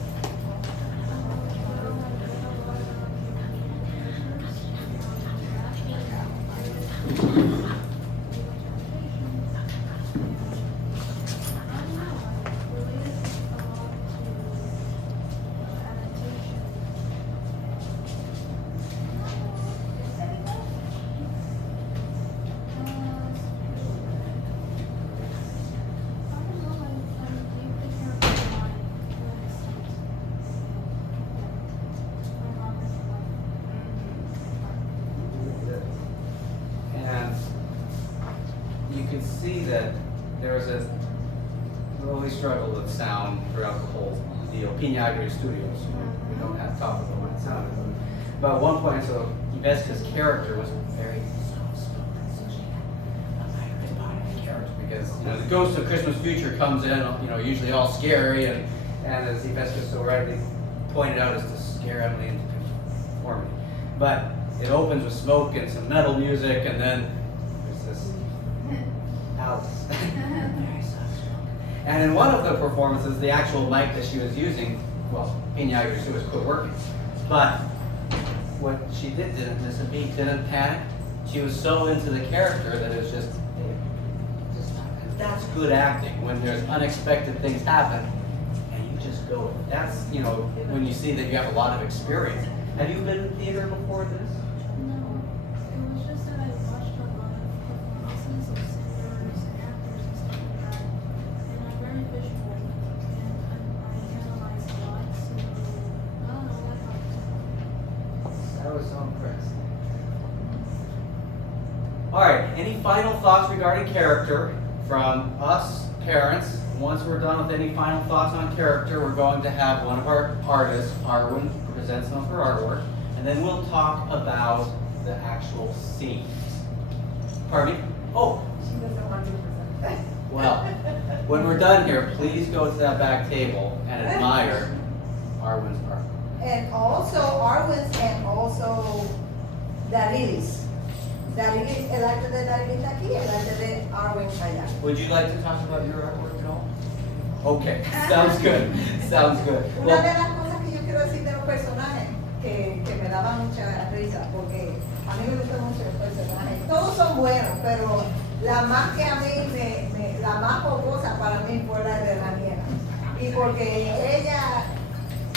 can see that there was a really struggle with sound throughout the whole deal. Pinagri Studios, we don't have top of the line sound. But at one point, so Yvetska's character was very soft-spoken, so she had a very body character because the ghost of Christmas Future comes in, usually all scary, and as Yvetska so rightly pointed out, is to scare Emily into conformity. But it opens with smoke and some metal music, and then there's this Alice. Very soft-spoken. And in one of the performances, the actual mic that she was using, well, Pinagri Studios quit working. But what she didn't miss a beat, didn't panic. She was so into the character that it was just that's good acting when there's unexpected things happen and you just go with it. That's, when you see that you have a lot of experience. Have you been in theater before this? No, it was just that I watched a lot of performances of singers and actors and stuff like that, and I'm very visual, and I analyze a lot, so I don't know what helped. I was so impressed. All right, any final thoughts regarding character from us, parents? Once we're done with any final thoughts on character, we're going to have one of our artists, Arwen, present some of her artwork, and then we'll talk about the actual scenes. Pardon me? Oh, She doesn't want to. well, when we're done here, please go to that back table and admire Arwen's artwork. And also Arwen's and also Darilis. Darilis, el arte de Darilis está aquí, el arte de Arwen allá. Would you like to talk about your artwork at all? Okay, sounds good. Sounds good. Una de las cosas que yo quiero decir de los personajes que me daba mucha risa, porque a mí me gustan mucho los personajes. Todos son buenos, pero la más que a mí, la más jocosa para mí fue la de Daniela. Y porque ella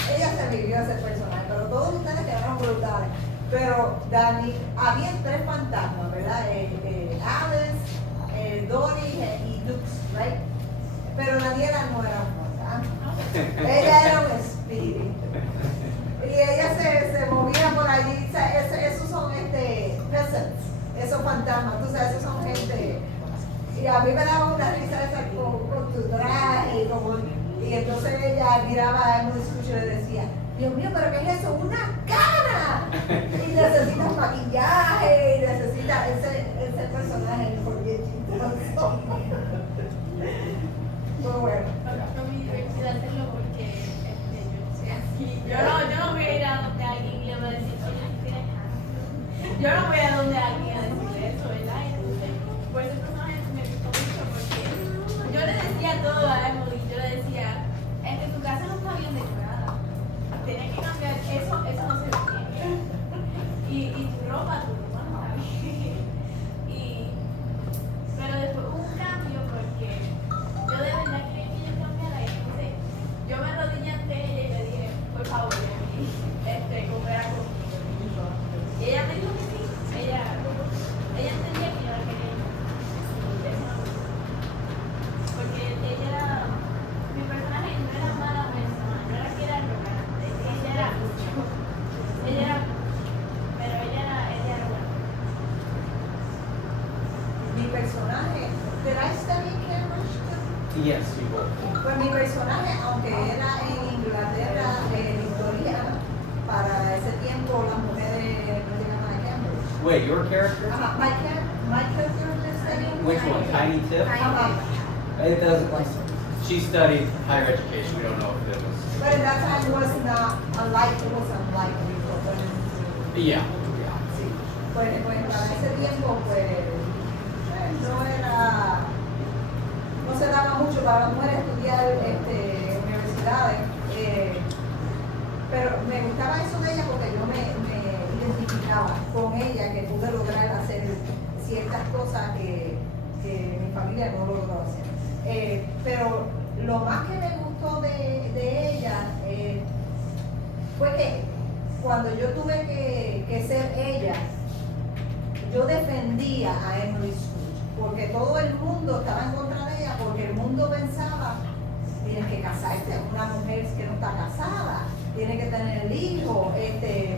se vivió ese personaje, pero todos ustedes quedaron brutales. Pero Dani, había tres fantasmas, ¿verdad? Alice, Dory y Dux, right? Pero Daniela no era un fantasma. Ella era un espíritu. Y ella se movía por allí. O sea, esos son peasants, esos fantasmas, tú sabes, esos son gente. Y a mí me daba una risa esa con tu traje. Y entonces ella miraba a Emily Scrooge y le decía, Dios mío, ¿pero qué es eso? ¡Una cara! Y necesitas maquillaje, y necesitas ese personaje porque chistoso. Muy bueno. Fue muy divertido hacerlo porque yo soy así. Yo no voy a ir a donde alguien y le voy a decir, tienes cara. Yo no voy a donde alguien a decirle eso, ¿verdad? Entonces, por ese personaje me gustó mucho porque yo le decía todo a Emily, yo le decía, tu casa no está bien decorada. Tienes que cambiar, eso no se ve bien. Y tu ropa no está bien. Pero después hubo un cambio porque yo de verdad quería que ella cambiara. Y entonces yo me arrodillé ante ella y le dije, por favor, coopera conmigo. Y ella me dijo que sí. Ella entendía que yo la quería. Porque ella era, mi personaje no era mala persona, no era que era arrogante, ella era mucho. Pero ella era buena. Mi personaje, ¿did I study Cambridge? Yes, you will. Pues mi personaje, aunque era en Inglaterra victoriana, para ese tiempo las mujeres no llegaban a Cambridge. Wait, your character? My character is studying. Which one? Tiny Tiff? It doesn't. She studied higher education. We don't know if it was. But at that time was not unlike, it was unlike Rico. Yeah. Sí. Pues para ese tiempo, no se daba mucho para las mujeres estudiar universidades. Pero me gustaba eso de ella porque yo me identificaba con ella, que pude lograr hacer ciertas cosas que mi familia no logró hacer. Pero lo más que me gustó de ella fue que cuando yo tuve que ser ella, yo defendía a Emily Scrooge, porque todo el mundo estaba en contra de ella, porque el mundo pensaba, tienes que casarte, una mujer que no está casada, tiene que tener el hijo,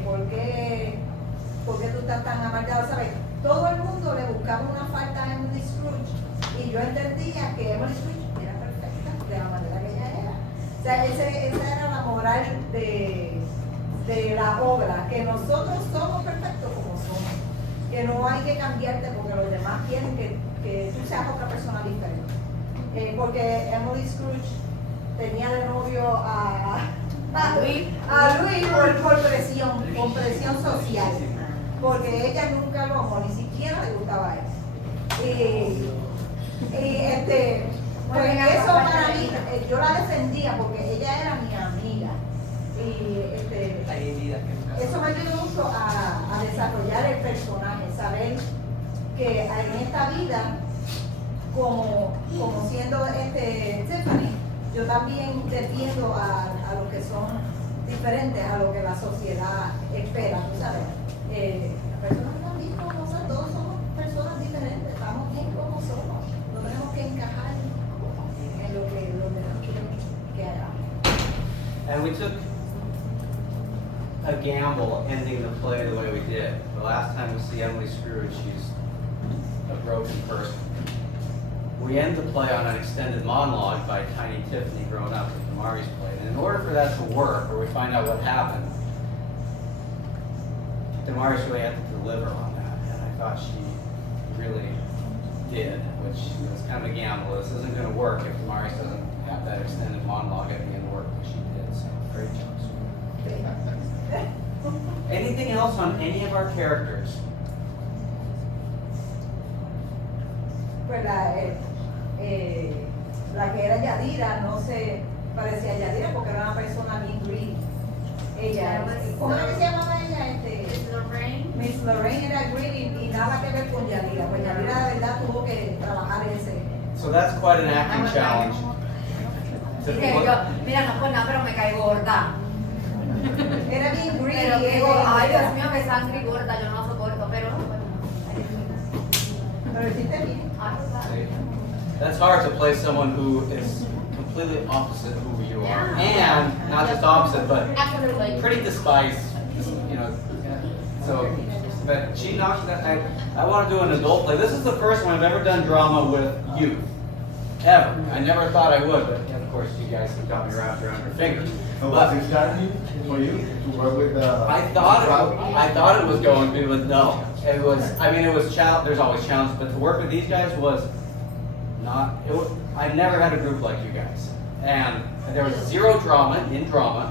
¿por qué tú estás tan amargado? ¿Sabes? Todo el mundo le buscaba una falta a Emily Scrooge Y yo entendía que Emily Scrooge era perfecta de la manera que ella era. O sea, esa era la moral de la obra, que nosotros somos perfectos como somos, que no hay que cambiarte porque los demás quieren que tú seas otra persona diferente. Porque Emily Scrooge tenía de novio a Luis por presión social, porque ella nunca lo amó, ni siquiera le gustaba a él. Pues eso para mí, yo la defendía porque ella era mi amiga. Hay heridas que Eso me ayudó mucho a desarrollar el personaje, saber que en esta vida, como siendo Tiffany, yo también defiendo a los que son diferentes a lo que la sociedad espera, tú sabes. Las personas que también como son, todos somos personas diferentes, estamos bien como somos, no tenemos que encajar en lo que los demás quieren que hagamos. And we took a gamble ending the play the way we did. The last time we see Emily Scrooge, she's a broken person. We end the play on an extended monologue by tiny Tiffany growing up with Damari's play. And in order for that to work, where we find out what happened, Damari's really had to deliver on that. And I thought she really did, which was kind of a gamble. This isn't going to work if Damaris doesn't have that extended monologue at the end work that she did. So great job. Anything else on any of our characters? Pues la que era Yadira no se parecía a Yadira porque era una persona bien greedy. Ella, ¿cómo es que se llamaba ella? Miss Lorraine. Miss Lorraine era greedy y nada que ver con Yadira. Pues Yadira de verdad tuvo que trabajar ese. So that's quite an acting challenge. Mira, no por nada, pero me cae gorda. Era bien greedy. Pero digo, ay Dios mío, me sangre y gorda, yo no soporto, pero Pero hiciste bien. That's hard to play someone who is completely opposite who you are. Yeah. And not just opposite, but Absolutely. pretty despised, you know. So, but she knocked that. I want to do an adult play. This is the first one I've ever done drama with youth. Ever. I never thought I would, but of course you guys have got me wrapped around your fingers. So But was it challenging for you to work with I thought it was going to be, but no. It was. I mean, it was there's always challenges, but to work with these guys was not. I never had a group like you guys, and there was zero drama in drama,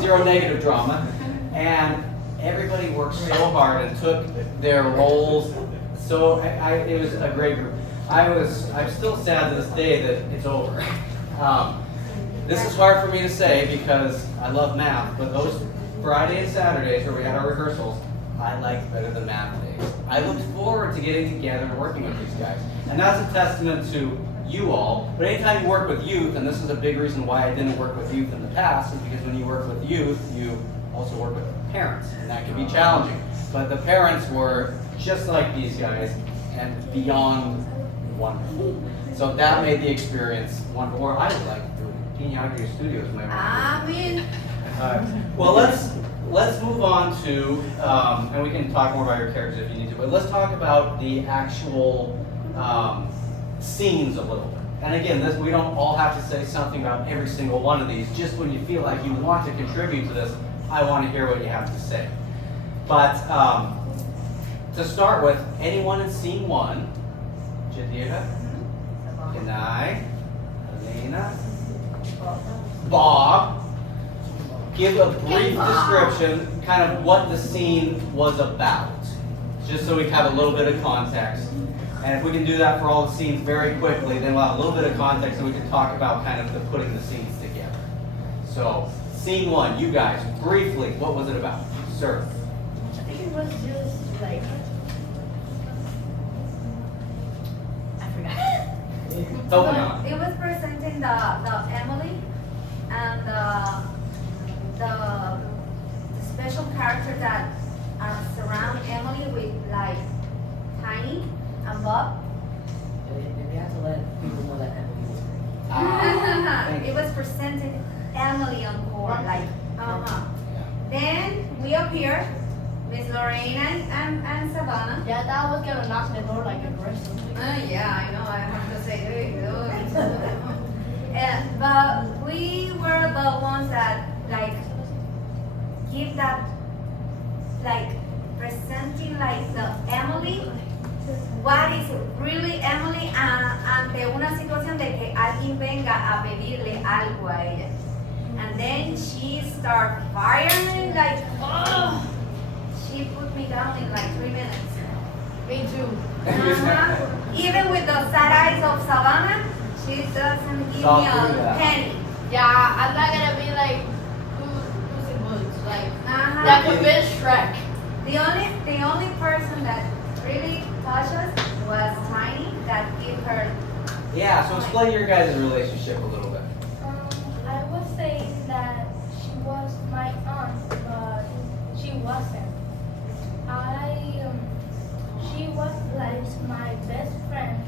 zero negative drama, and everybody worked so hard and took their roles. So it was a great group. I'm still sad to this day that it's over. This is hard for me to say because I love math, but those Friday and Saturdays where we had our rehearsals, I liked better than math days. I looked forward to getting together and working with these guys. And that's a testament to you all. But anytime you work with youth, and this is a big reason why I didn't work with youth in the past, is because when you work with youth, you also work with parents, and that can be challenging. But the parents were just like these guys and beyond wonderful. So that made the experience wonderful. Or I would like doing Autry Studios. I mean, Well, let's move on to, and we can talk more about your characters if you need to, but let's talk about the actual scenes a little bit. And again, we don't all have to say something about every single one of these. Just when you feel like you want to contribute to this, I want to hear what you have to say. But to start with, anyone in scene one? Jadira, Kenai, Elena, Bob. Give a brief description, kind of what the scene was about, just so we have a little bit of context. And if we can do that for all the scenes very quickly, then we'll have a little bit of context and we can talk about kind of the putting the scenes together. So, scene one, you guys, briefly, what was it about? Sir. I think it was just like, I forgot. Open on. it was presenting the Emily and the special character that surround Emily with like Tiny and Bob. We have to let people know that Emily was great. It was presenting Emily on board, like Then we appear Miss Lorraine and Savannah. Yeah, that was gonna knock the door like aggressively. Yeah, I know. I have to say, but we were the ones that like give that like presenting like the Emily. What is really Emily ante una situación de que alguien venga a pedirle algo a ella. And then she started firing like, oh, she put me down in like 3 minutes. Me too. Even with the sad eyes of Savannah, she doesn't give Saw me through a that. penny. Yeah, I'm not gonna be like, who's in boots? Like, Uh-huh. that could be Shrek. The only person that really touched us was Tiny, that gave her. Yeah, so explain your guys' relationship a little bit. I was saying that she was my aunt, but she wasn't. She was like my best friend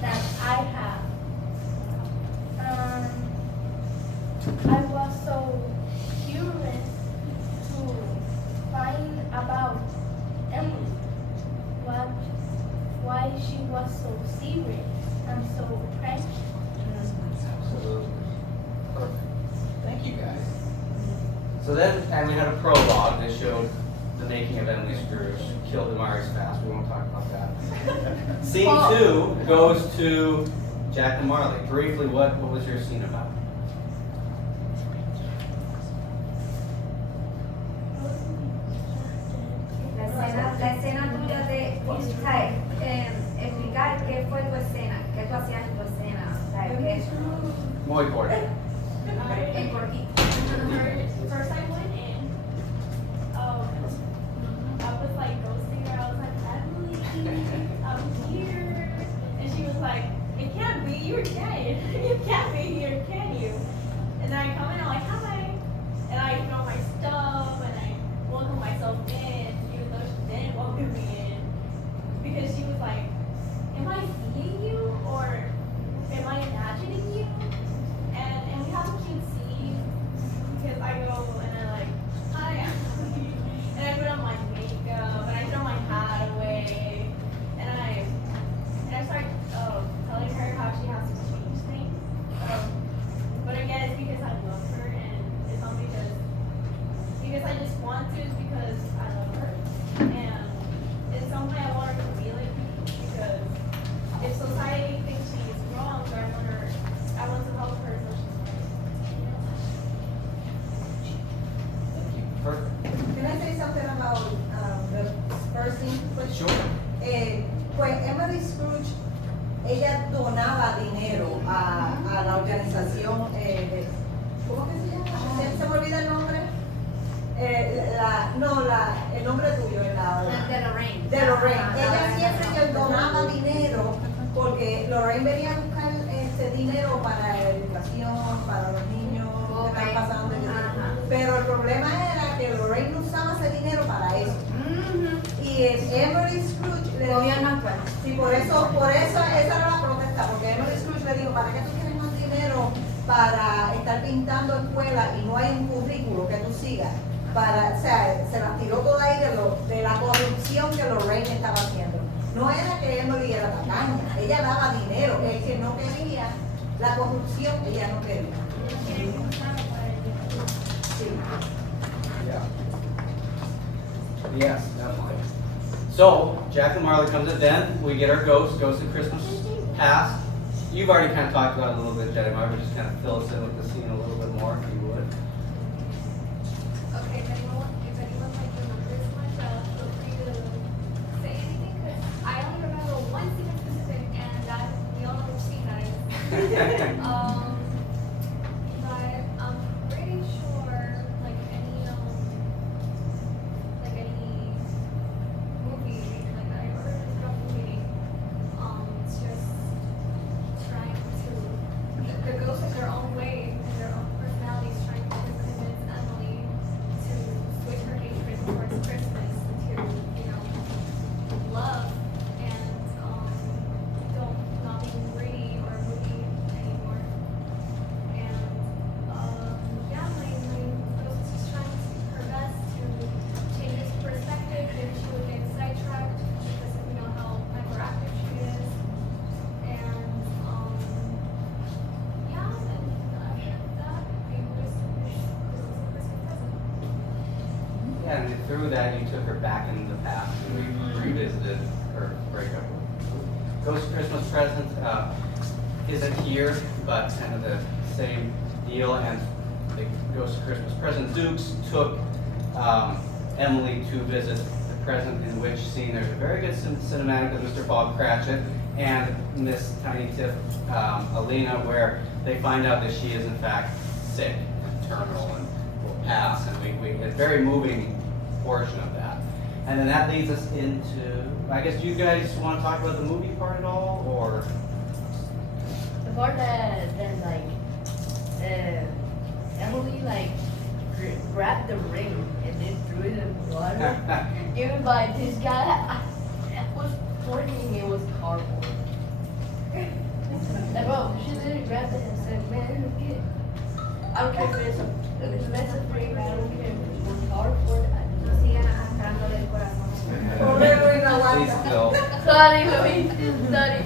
that I have. I was so curious to find about Emily, why she was so serious and so cranky. Absolutely. Perfect. Thank you guys. So then, and we had a prologue that showed the making of Emily Scrooge. Killed the Myers fast. We won't talk about that. Scene 2 goes to Jack and Marley. Briefly, what was your scene about? La escena tuya de, ¿sabes? Explicar qué fue tu escena, qué tú hacías en tu escena, ¿sabes? ¿Qué? Muy corto. En cortito. First I went in, I was like ghosting her. I was like, Emily, I'm here. And she was like, it can't be, you're dead. You can't be here, can you? And then I come in, I'm like, hi. And I throw my stuff and I welcome myself in, even though she didn't welcome me in. Because she was like, am I seeing you or am I imagining you? And we have a cute scene because I go and I like, hi, Emily. And I put on my makeup and I throw my hat away and I start telling her how she has to change things. But again, it's because I love her and it's not because I just want to, it's because I love her. And in some way I want her to be like me because if society thinks she's wrong, I want to help her so she's Thank you. Perfect. Can I say something about the first scene? Sure. Pues Emily Scrooge, ella donaba dinero a la organización ¿cómo que se llama? ¿Se me olvida el nombre? El nombre tuyo en De Lorraine. de Lorraine. Ella siempre que donaba dinero porque Lorraine venía a buscar dinero para la educación, para los niños que están pasando. Pero el problema era que Lorraine no usaba ese dinero para eso. Y Emily Scrooge le dijo, Gobierno actual. sí, por eso esa era la protesta, porque Emily Scrooge le dijo, ¿para qué tú tienes más dinero para estar pintando escuelas y no hay un currículo que tú sigas? O sea, se las tiró toda ahí de la corrupción que Lorraine estaba haciendo. No era que Emily era tacaña, ella daba dinero, el que no quería la corrupción, ella no quería. Sí. Yeah. Yes, definitely. So, Jack and Marley comes in, then we get our Ghost of Christmas Past. You've already kind of talked about it a little bit, Jack and Marley, but just kind of fill us in with the scene a little bit more, if you would. Okay, if anyone like remembers much, feel free to say anything because I only remember one scene in specific and that we all know which scene that is. But I'm pretty sure like any movie like that I ever heard of movie, it's just trying to the ghosts in their own way and their own personalities trying to convince Emily to switch her hatred towards Christmas to, love and don't not being greedy or moody anymore. through that, you took her back into the past and we revisited her breakup. Ghost Christmas Present isn't here, but kind of the same deal. And the Ghost Christmas Present Dukes took Emily to visit the present, in which scene there's a very good cinematic of Mr. Bob Cratchit and Miss Tiny Tiff Alina, where they find out that she is in fact sick and terminal and will pass, and we a very moving portion of that. And then that leads us into, I guess, do you guys want to talk about the movie part at all, or? The part that like Emily like grabbed the ring and then threw it in the water given by this guy was working, it was cardboard. Like, bro, she literally grabbed it and said, man, look it. I don't care if it's a mess of ring, I don't care if it's one cardboard. No sigan arrastrando del corazón. Pobre Luis, no Please aguanta. still. Sorry, Louis. Sorry.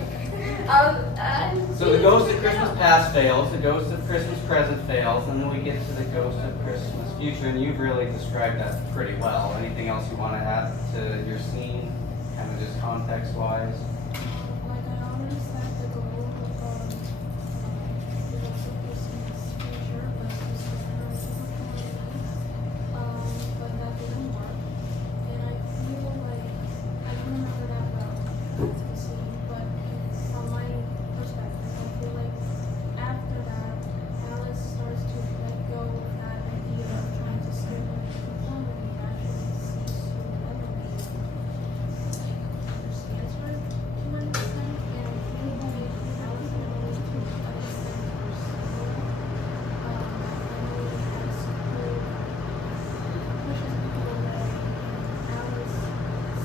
So the Ghost of Christmas Past fails, the Ghost of Christmas Present fails, and then we get to the Ghost of Christmas Future, and you've really described that pretty well. Anything else you want to add to your scene, kind of just context-wise? Like I already said, the goal of the Ghost of Christmas Future was to standardize the but that didn't work. And I feel like I don't remember that well. That's the scene, but from my perspective, I feel like after that, Alice starts to let go of that idea of trying to stick with conformity. Actually sees who Emily understands her to an extent, and I feel like Alice and Emily to an extent are similar. Emily has pushes people away, and Alice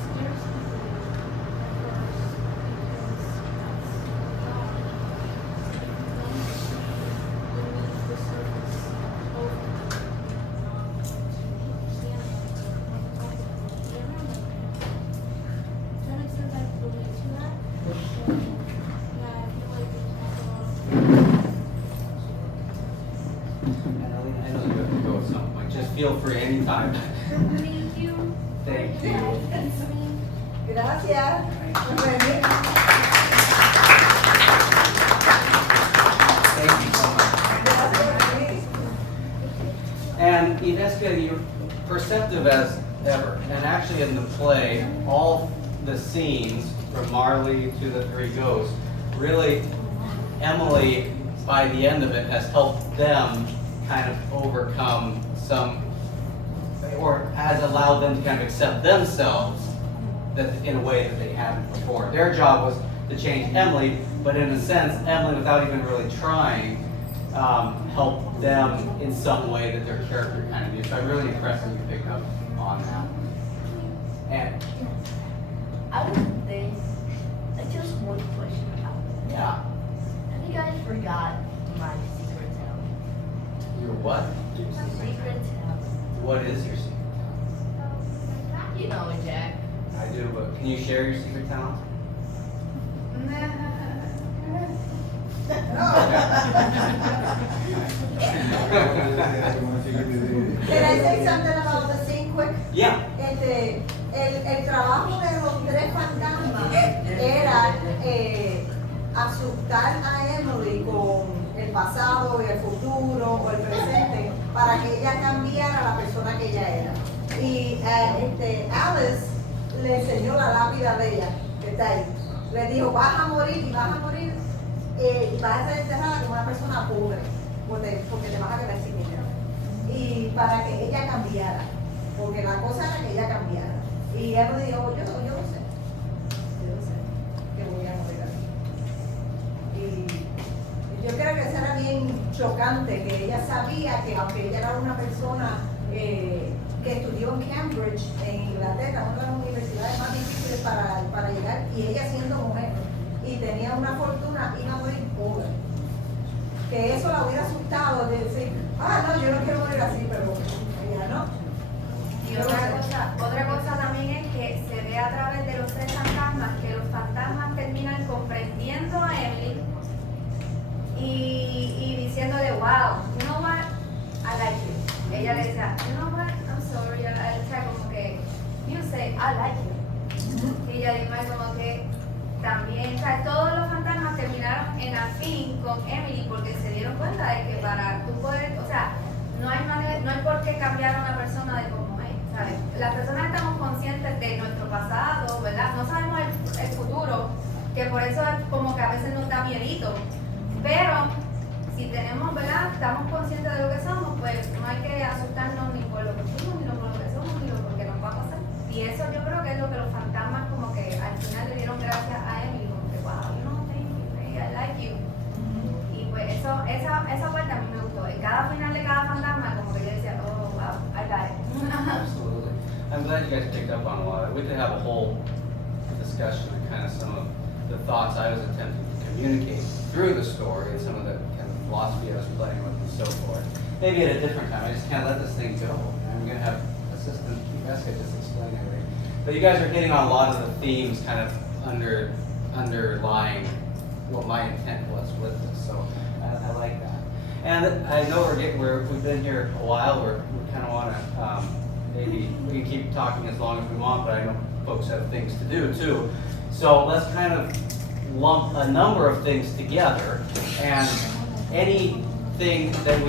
scares people at first because that's God. Beneath the surface of not to understand them or not to talk about them, to be around them. To an extent, I relate to that. So, yeah, I feel like we talk about. And I know you have to go at some point. Just feel free anytime. Thank you. Thank you. Gracias. Nos vemos. Thank you so much. Gracias, Luis. And Inesca, you're perceptive as ever. And actually in the play, all the scenes from Marley to the three ghosts, really, Emily, by the end of it, has helped them kind of overcome some, or has allowed them to kind of accept themselves that in a way that they hadn't before. Their job was to change Emily, but in a sense, Emily, without even really trying, helped them in some way that their character kind of used. So I'm really impressed that you picked up on that. And I would think, like, just one question about it. yeah, Have you guys forgot my secret talent? your what? Secret talent. What is your secret You know it, Jack. talent? I do, but can you share your secret talent? Can I say something about the scene quick? Yeah. El trabajo de los tres fantasmas era asustar a Emily con el pasado y el futuro o el presente para que ella cambiara la persona que ella era. Y Alice le enseñó la lápida de ella, que está ahí. Le dijo, vas a morir y vas a morir y vas a ser enterrada como una persona pobre, porque te vas a quedar sin dinero. Y para que ella cambiara, porque la cosa era que ella cambiara. Y Emily dijo, yo lo sé que voy a morir así. Y yo creo que eso era bien chocante, que ella sabía que aunque ella era una persona que estudió en Cambridge, en Inglaterra, una de las universidades más difíciles para llegar, y ella siendo mujer, y tenía una fortuna, iba a morir pobre. Que eso la hubiera asustado de decir, no, yo no quiero morir así, pero ella no. Y otra cosa también es que se ve a través de los tres fantasmas que los fantasmas terminan comprendiendo a Emily y diciéndole, wow, you know what, I like you. Ella le decía, you know what, I'm sorry, o sea, como que say, I like you. Y ella dijo como que también, o sea, todos los fantasmas terminaron en al fin con Emily porque se dieron cuenta de que para tú poder, o sea, no hay por qué cambiar a una persona de como es, ¿sabes? Las personas estamos conscientes de nuestro pasado, ¿verdad? No sabemos el futuro, que por eso es como que a veces nos da miedito, pero si tenemos, ¿verdad? Estamos conscientes de lo que somos, pues no hay que asustarnos ni por lo que fuimos, ni por lo que somos, ni por lo que nos va a pasar. Y eso yo creo que es lo que los fantasmas como que al final le dieron gracias a Emily, como que wow, you know, thank you, I like you. Y pues esa parte a mí me gustó. En cada final de cada fantasma como que yo decía, oh wow, I got it. Absolutely. I'm glad you guys picked up on a lot of it. We could have a whole discussion on kind of some of the thoughts I was attempting to communicate through the story and some of the kind of philosophy I was playing with and so forth. Maybe at a different time. I just can't let this thing go. I'm going to have assistant Jessica just explain everything. But you guys are hitting on a lot of the themes kind of underlying what my intent was with this. So I like that. And I know we've been here a while. We kind of want to, maybe we can keep talking as long as we want, but I know folks have things to do too. So let's kind of lump a number of things together, and anything that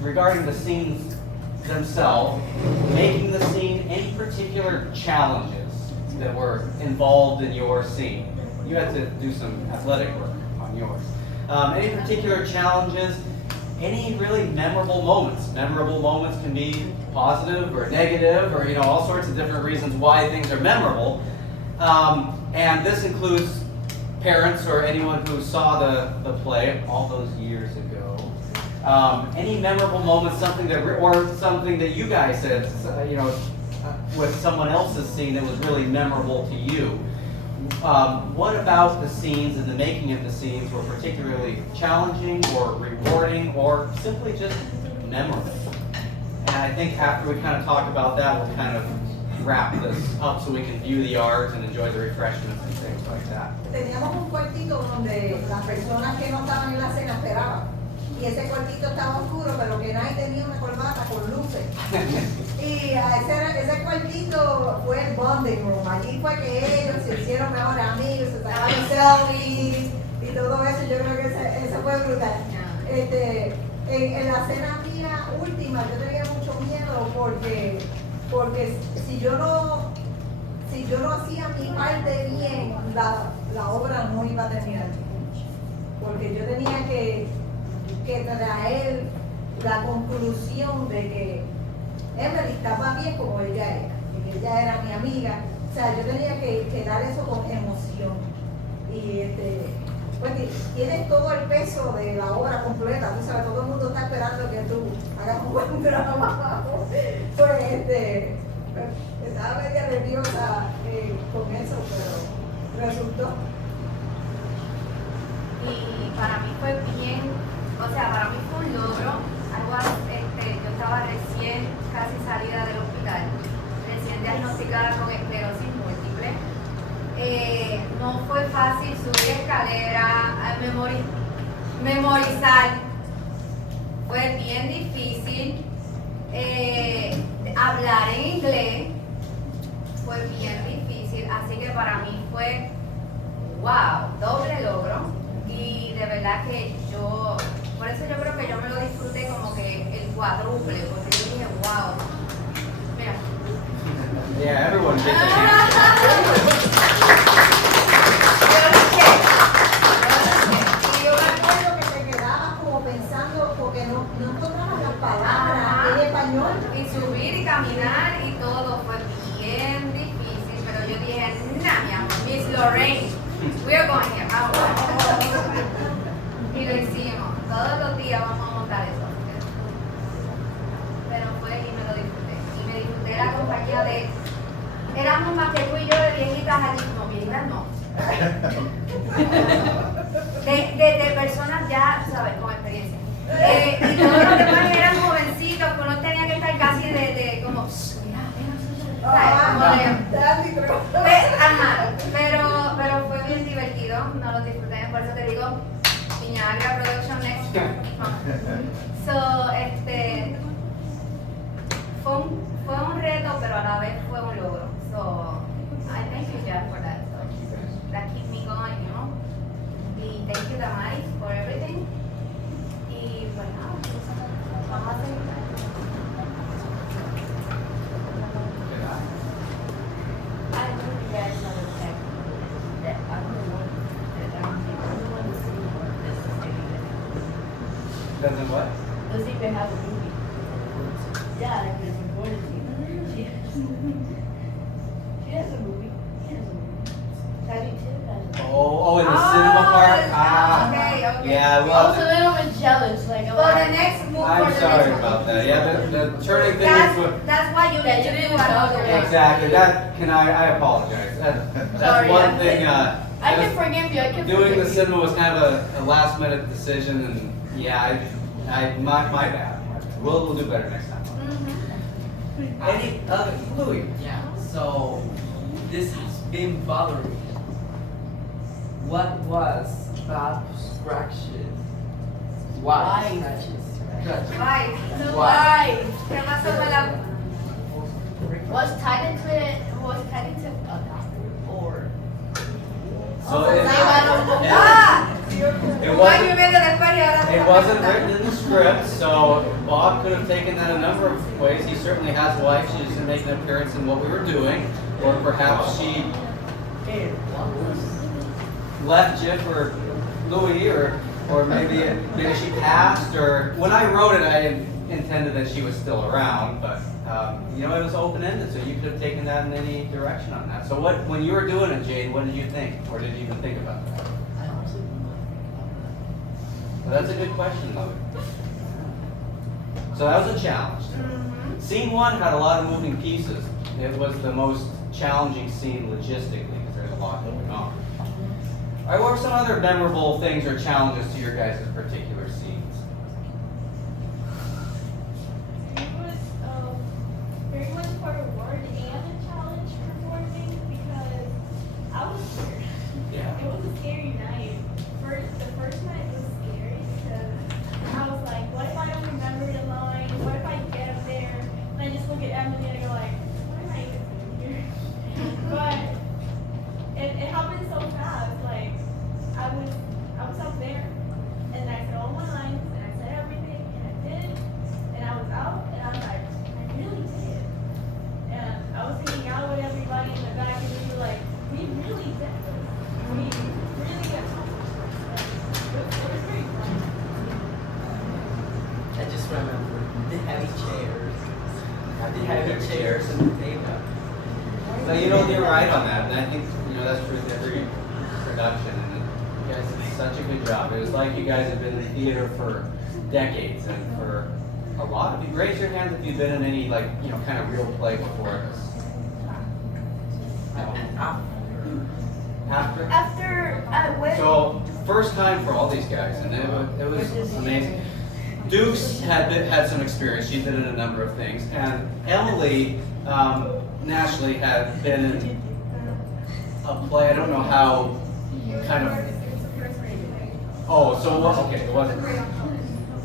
regarding the scenes themselves, making the scene, any particular challenges that were involved in your scene. You had to do some athletic work on yours. Any particular challenges, any really memorable moments. Memorable moments can be positive or negative or all sorts of different reasons why things are memorable. And this includes parents or anyone who saw the play all those years ago. Any memorable moments, something that you guys said, with someone else's scene that was really memorable to you. What about the scenes and the making of the scenes were particularly challenging or rewarding or simply just memorable? And I think after we kind of talk about that, we'll kind of wrap this up so we can view the art and enjoy the refreshments and things like that. Teníamos un cuartito donde las personas que no estaban en la cena esperaban. Y ese cuartito estaba oscuro, pero que nadie tenía una corbata con luces. Y ese cuartito fue el bonding room. Allí fue que ellos se hicieron mejores amigos, se sacaron selfies y todo eso. Yo creo que eso fue brutal. En la cena mía última yo tenía mucho miedo porque si yo no hacía mi parte bien, la obra no iba a terminar. Porque yo tenía que traer la conclusión de que Emily estaba bien como ella era, y que ella era mi amiga. O sea, yo tenía que dar eso con emoción. Y pues tienes todo el peso de la obra completa, tú sabes, todo el mundo está esperando que tú hagas un buen trabajo. Pues estaba media nerviosa con eso, pero resultó. Y para mí fue bien, o sea, para mí fue un logro. Yo estaba recién casi salida del hospital, recién diagnosticada con esclerosis múltiple. No fue fácil subir escalera, memorizar, fue bien difícil. Hablar en inglés fue bien difícil, así que para mí fue wow, doble logro. Y de verdad que por eso yo creo que yo me lo disfruté como que el cuádruple, porque yo dije wow, mira. Yeah, everyone gets a hand. Y yo me acuerdo que te quedabas como pensando porque no encontrabas las palabras en español. Y subir y caminar y todo fue bien difícil, pero yo dije, nah, mi amor, Miss Lorraine, we are going here, vamos. Y lo hicimos, todos los días vamos a montar eso. Pero y me lo disfruté. Y me disfruté la compañía éramos más que tú y yo de viejitas allí, no, viejitas no. De personas ya, ¿sabes? Con experiencia. Y todos los demás eran jovencitos, que uno tenía que estar casi de como, pero fue bien divertido, no lo disfruté, por eso te digo, Piñagra Production Next Year. So, fue un reto, pero a la vez fue un logro. So, What? Doesn't even have a movie. Yeah, like it's recorded scene. She has a movie. She has a movie. Tiny Tiff has a movie. Oh, in the cinema part? Okay. Yeah, I well, was a little bit jealous. Like, For the next move, I'm for the sorry next about that. Yeah, the turning thing That's, is what. that's why you Yeah, need you to didn't do talk another about one. Exactly. I apologize. That's Sorry, one I'm thing. I can forgive you. I can Doing forgive the you. cinema was kind of a last minute decision, and yeah, my bad. We'll do better next time. Any other Louis? Yeah. So this has been bothering me. What was Bob Scratches? Why? Scratches. Why? Why? ¿Qué pasó con la... Was tied into a doctor or So it, It wasn't written in the script, so Bob could have taken that a number of ways. He certainly has a wife. She doesn't make an appearance in what we were doing, or perhaps she left Jeff or Louis, or maybe she passed. Or when I wrote it, I intended that she was still around, but it was open-ended, so you could have taken that in any direction on that. So when you were doing it, Jade, what did you think, or did you even think about that? I honestly do not think about that. Well, that's a good question, though. So that was a challenge. Scene 1 had a lot of moving pieces. It was the most challenging scene logistically because there's a lot going on. All right, what were some other memorable things or challenges to your guys' particular scenes? It was very much for a word and a challenge performing because I was scared. Yeah. It was a scary night. The first night was scary because I was like, what if I don't remember the line? What if I get up there and I just look at Emily and I go like, what am I even doing here? But it happened so fast. Like I was up there and I said all my lines and I said everything and I did it and I was out and I was like, I really did it. And I was hanging out with everybody in the back and we were like, we really did this. We really accomplished this. It was very fun. I just remember the heavy chairs. The heavy chairs and the table. So you're right on that, and I think that's true with every production. And you guys did such a good job. It was like you guys have been in theater for decades, and for a lot of you, raise your hands if you've been in any kind of real play before this. After I went. So first time for all these guys, and it was amazing. Dukes had some experience. She's been in a number of things, and Emily nationally had been in a play. I don't know how kind of. Oh, so it was okay. It wasn't.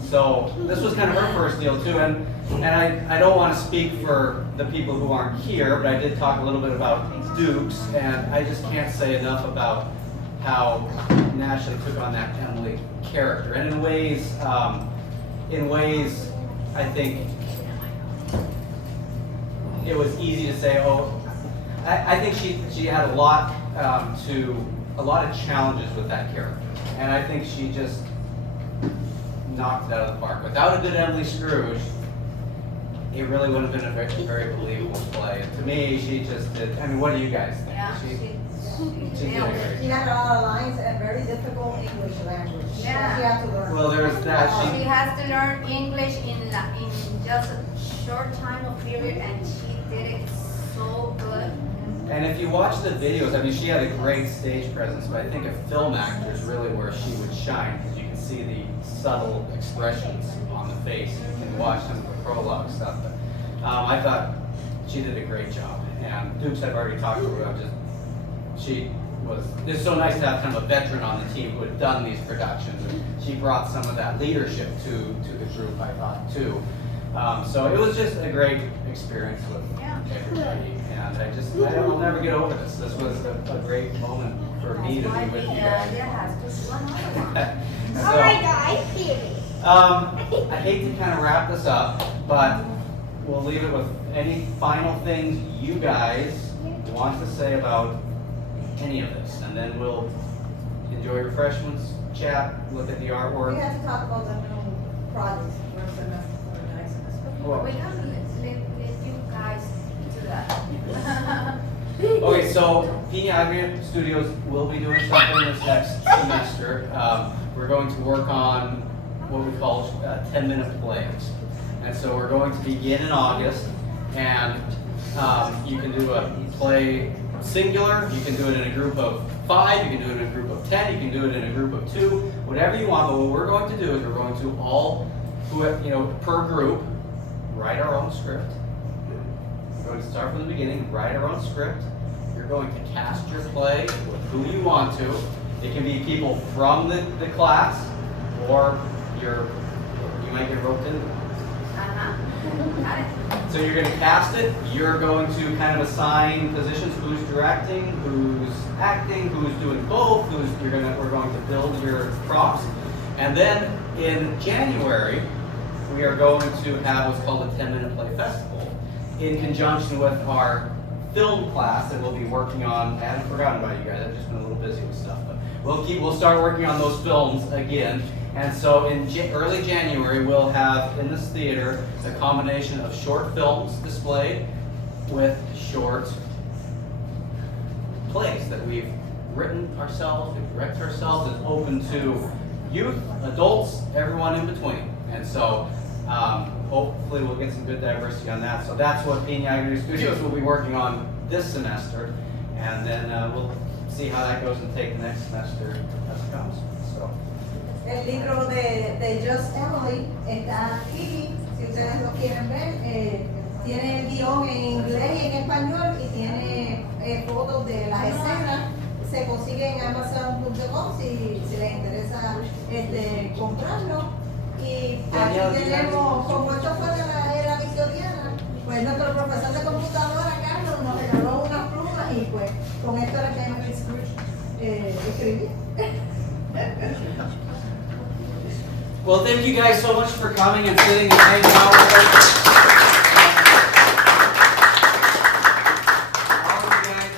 So this was kind of her first deal too, and I don't want to speak for the people who aren't here, but I did talk a little bit about Dukes, and I just can't say enough about how Nash took on that Emily character, and in ways, I think it was easy to say. Oh, I think she had a lot of challenges with that character, and I think she just knocked it out of the park. Without a good Emily Scrooge, it really would have been a very, very believable play. And to me, she just did. I mean, what do you guys think? Yeah, She did a She great had a lot of lines and very difficult English language. Yeah. She had to learn. Well, there's that. She has to learn English in just a short time of period, and she did it so good. And if you watch the videos, I mean, she had a great stage presence, but I think a film actor is really where she would shine, because you can see the subtle expressions on the face. You can watch some of the prologue stuff. But I thought she did a great job. And Dukes, I've already talked to her. It's so nice to have kind of a veteran on the team who had done these productions. And she brought some of that leadership to the group, I thought, too. So it was just a great experience with everybody. And I'll never get over this. This was a great moment for me to be with you guys. There has to be one other one. So, All right, guys, hear me. I hate to kind of wrap this up, but we'll leave it with any final things you guys want to say about any of this, and then we'll enjoy refreshments, chat, look at the We artwork. had to talk about the new projects for a semester, for the next semester. Well, We can let you guys do that. okay, so Pina Agria Studios will be doing something this next semester. We're going to work on what we call 10-minute plays. And so we're going to begin in August, and you can do a play singular, you can do it in a group of 5, you can do it in a group of 10, you can do it in a group of 2, whatever you want. But what we're going to do is we're going to all, per group, write our own script. We're going to start from the beginning, write our own script. You're going to cast your play with who you want to. It can be people from the class, or you might get roped in. Got it. So you're going to cast it. You're going to kind of assign positions: who's directing, who's acting, who's doing both. We're going to build your props, and then in January we are going to have what's called a 10-minute play festival in conjunction with our film class that we'll be working on. I haven't forgotten about you guys. I've just been a little busy with stuff, but we'll start working on those films again. And so in early January, we'll have in this theater a combination of short films displayed with short plays that we've written ourselves, we've directed ourselves. It's open to youth, adults, everyone in between. And so hopefully we'll get some good diversity on that. So that's what Pina Agria Studios will be working on this semester. And then we'll see how that goes and take the next semester as it comes. So. El libro de Just Emily está aquí, si ustedes lo quieren ver. Tiene el guión en inglés y en español y tiene fotos de las escenas. Se consigue en Amazon.com si les interesa comprarlo. Y aquí tenemos, como esto fue de la era victoriana, pues nuestro profesor de computadora, Carlos, nos regaló unas plumas y pues con esto era que Emily Scrooge escribía. Well, thank you guys so much for coming and sitting and hanging out with us. All of you guys,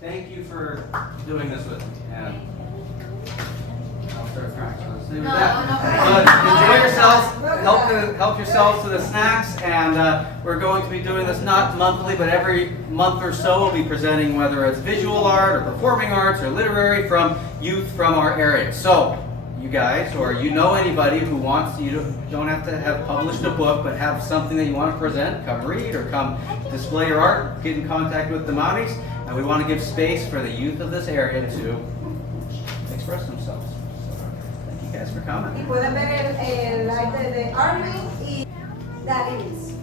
thank you for doing this with me. And I'll start trying. So let's leave it at that. But enjoy yourselves. Help yourselves to the snacks. And we're going to be doing this not monthly, but every month or so we'll be presenting whether it's visual art or performing arts or literary from youth from our area. So. You guys, or anybody who wants, you don't have to have published a book, but have something that you want to present, come read or come display your art, get in contact with the Maoris, and we want to give space for the youth of this area to express themselves. So, thank you guys for coming. Y pueden ver el arte de Armin y Dickens.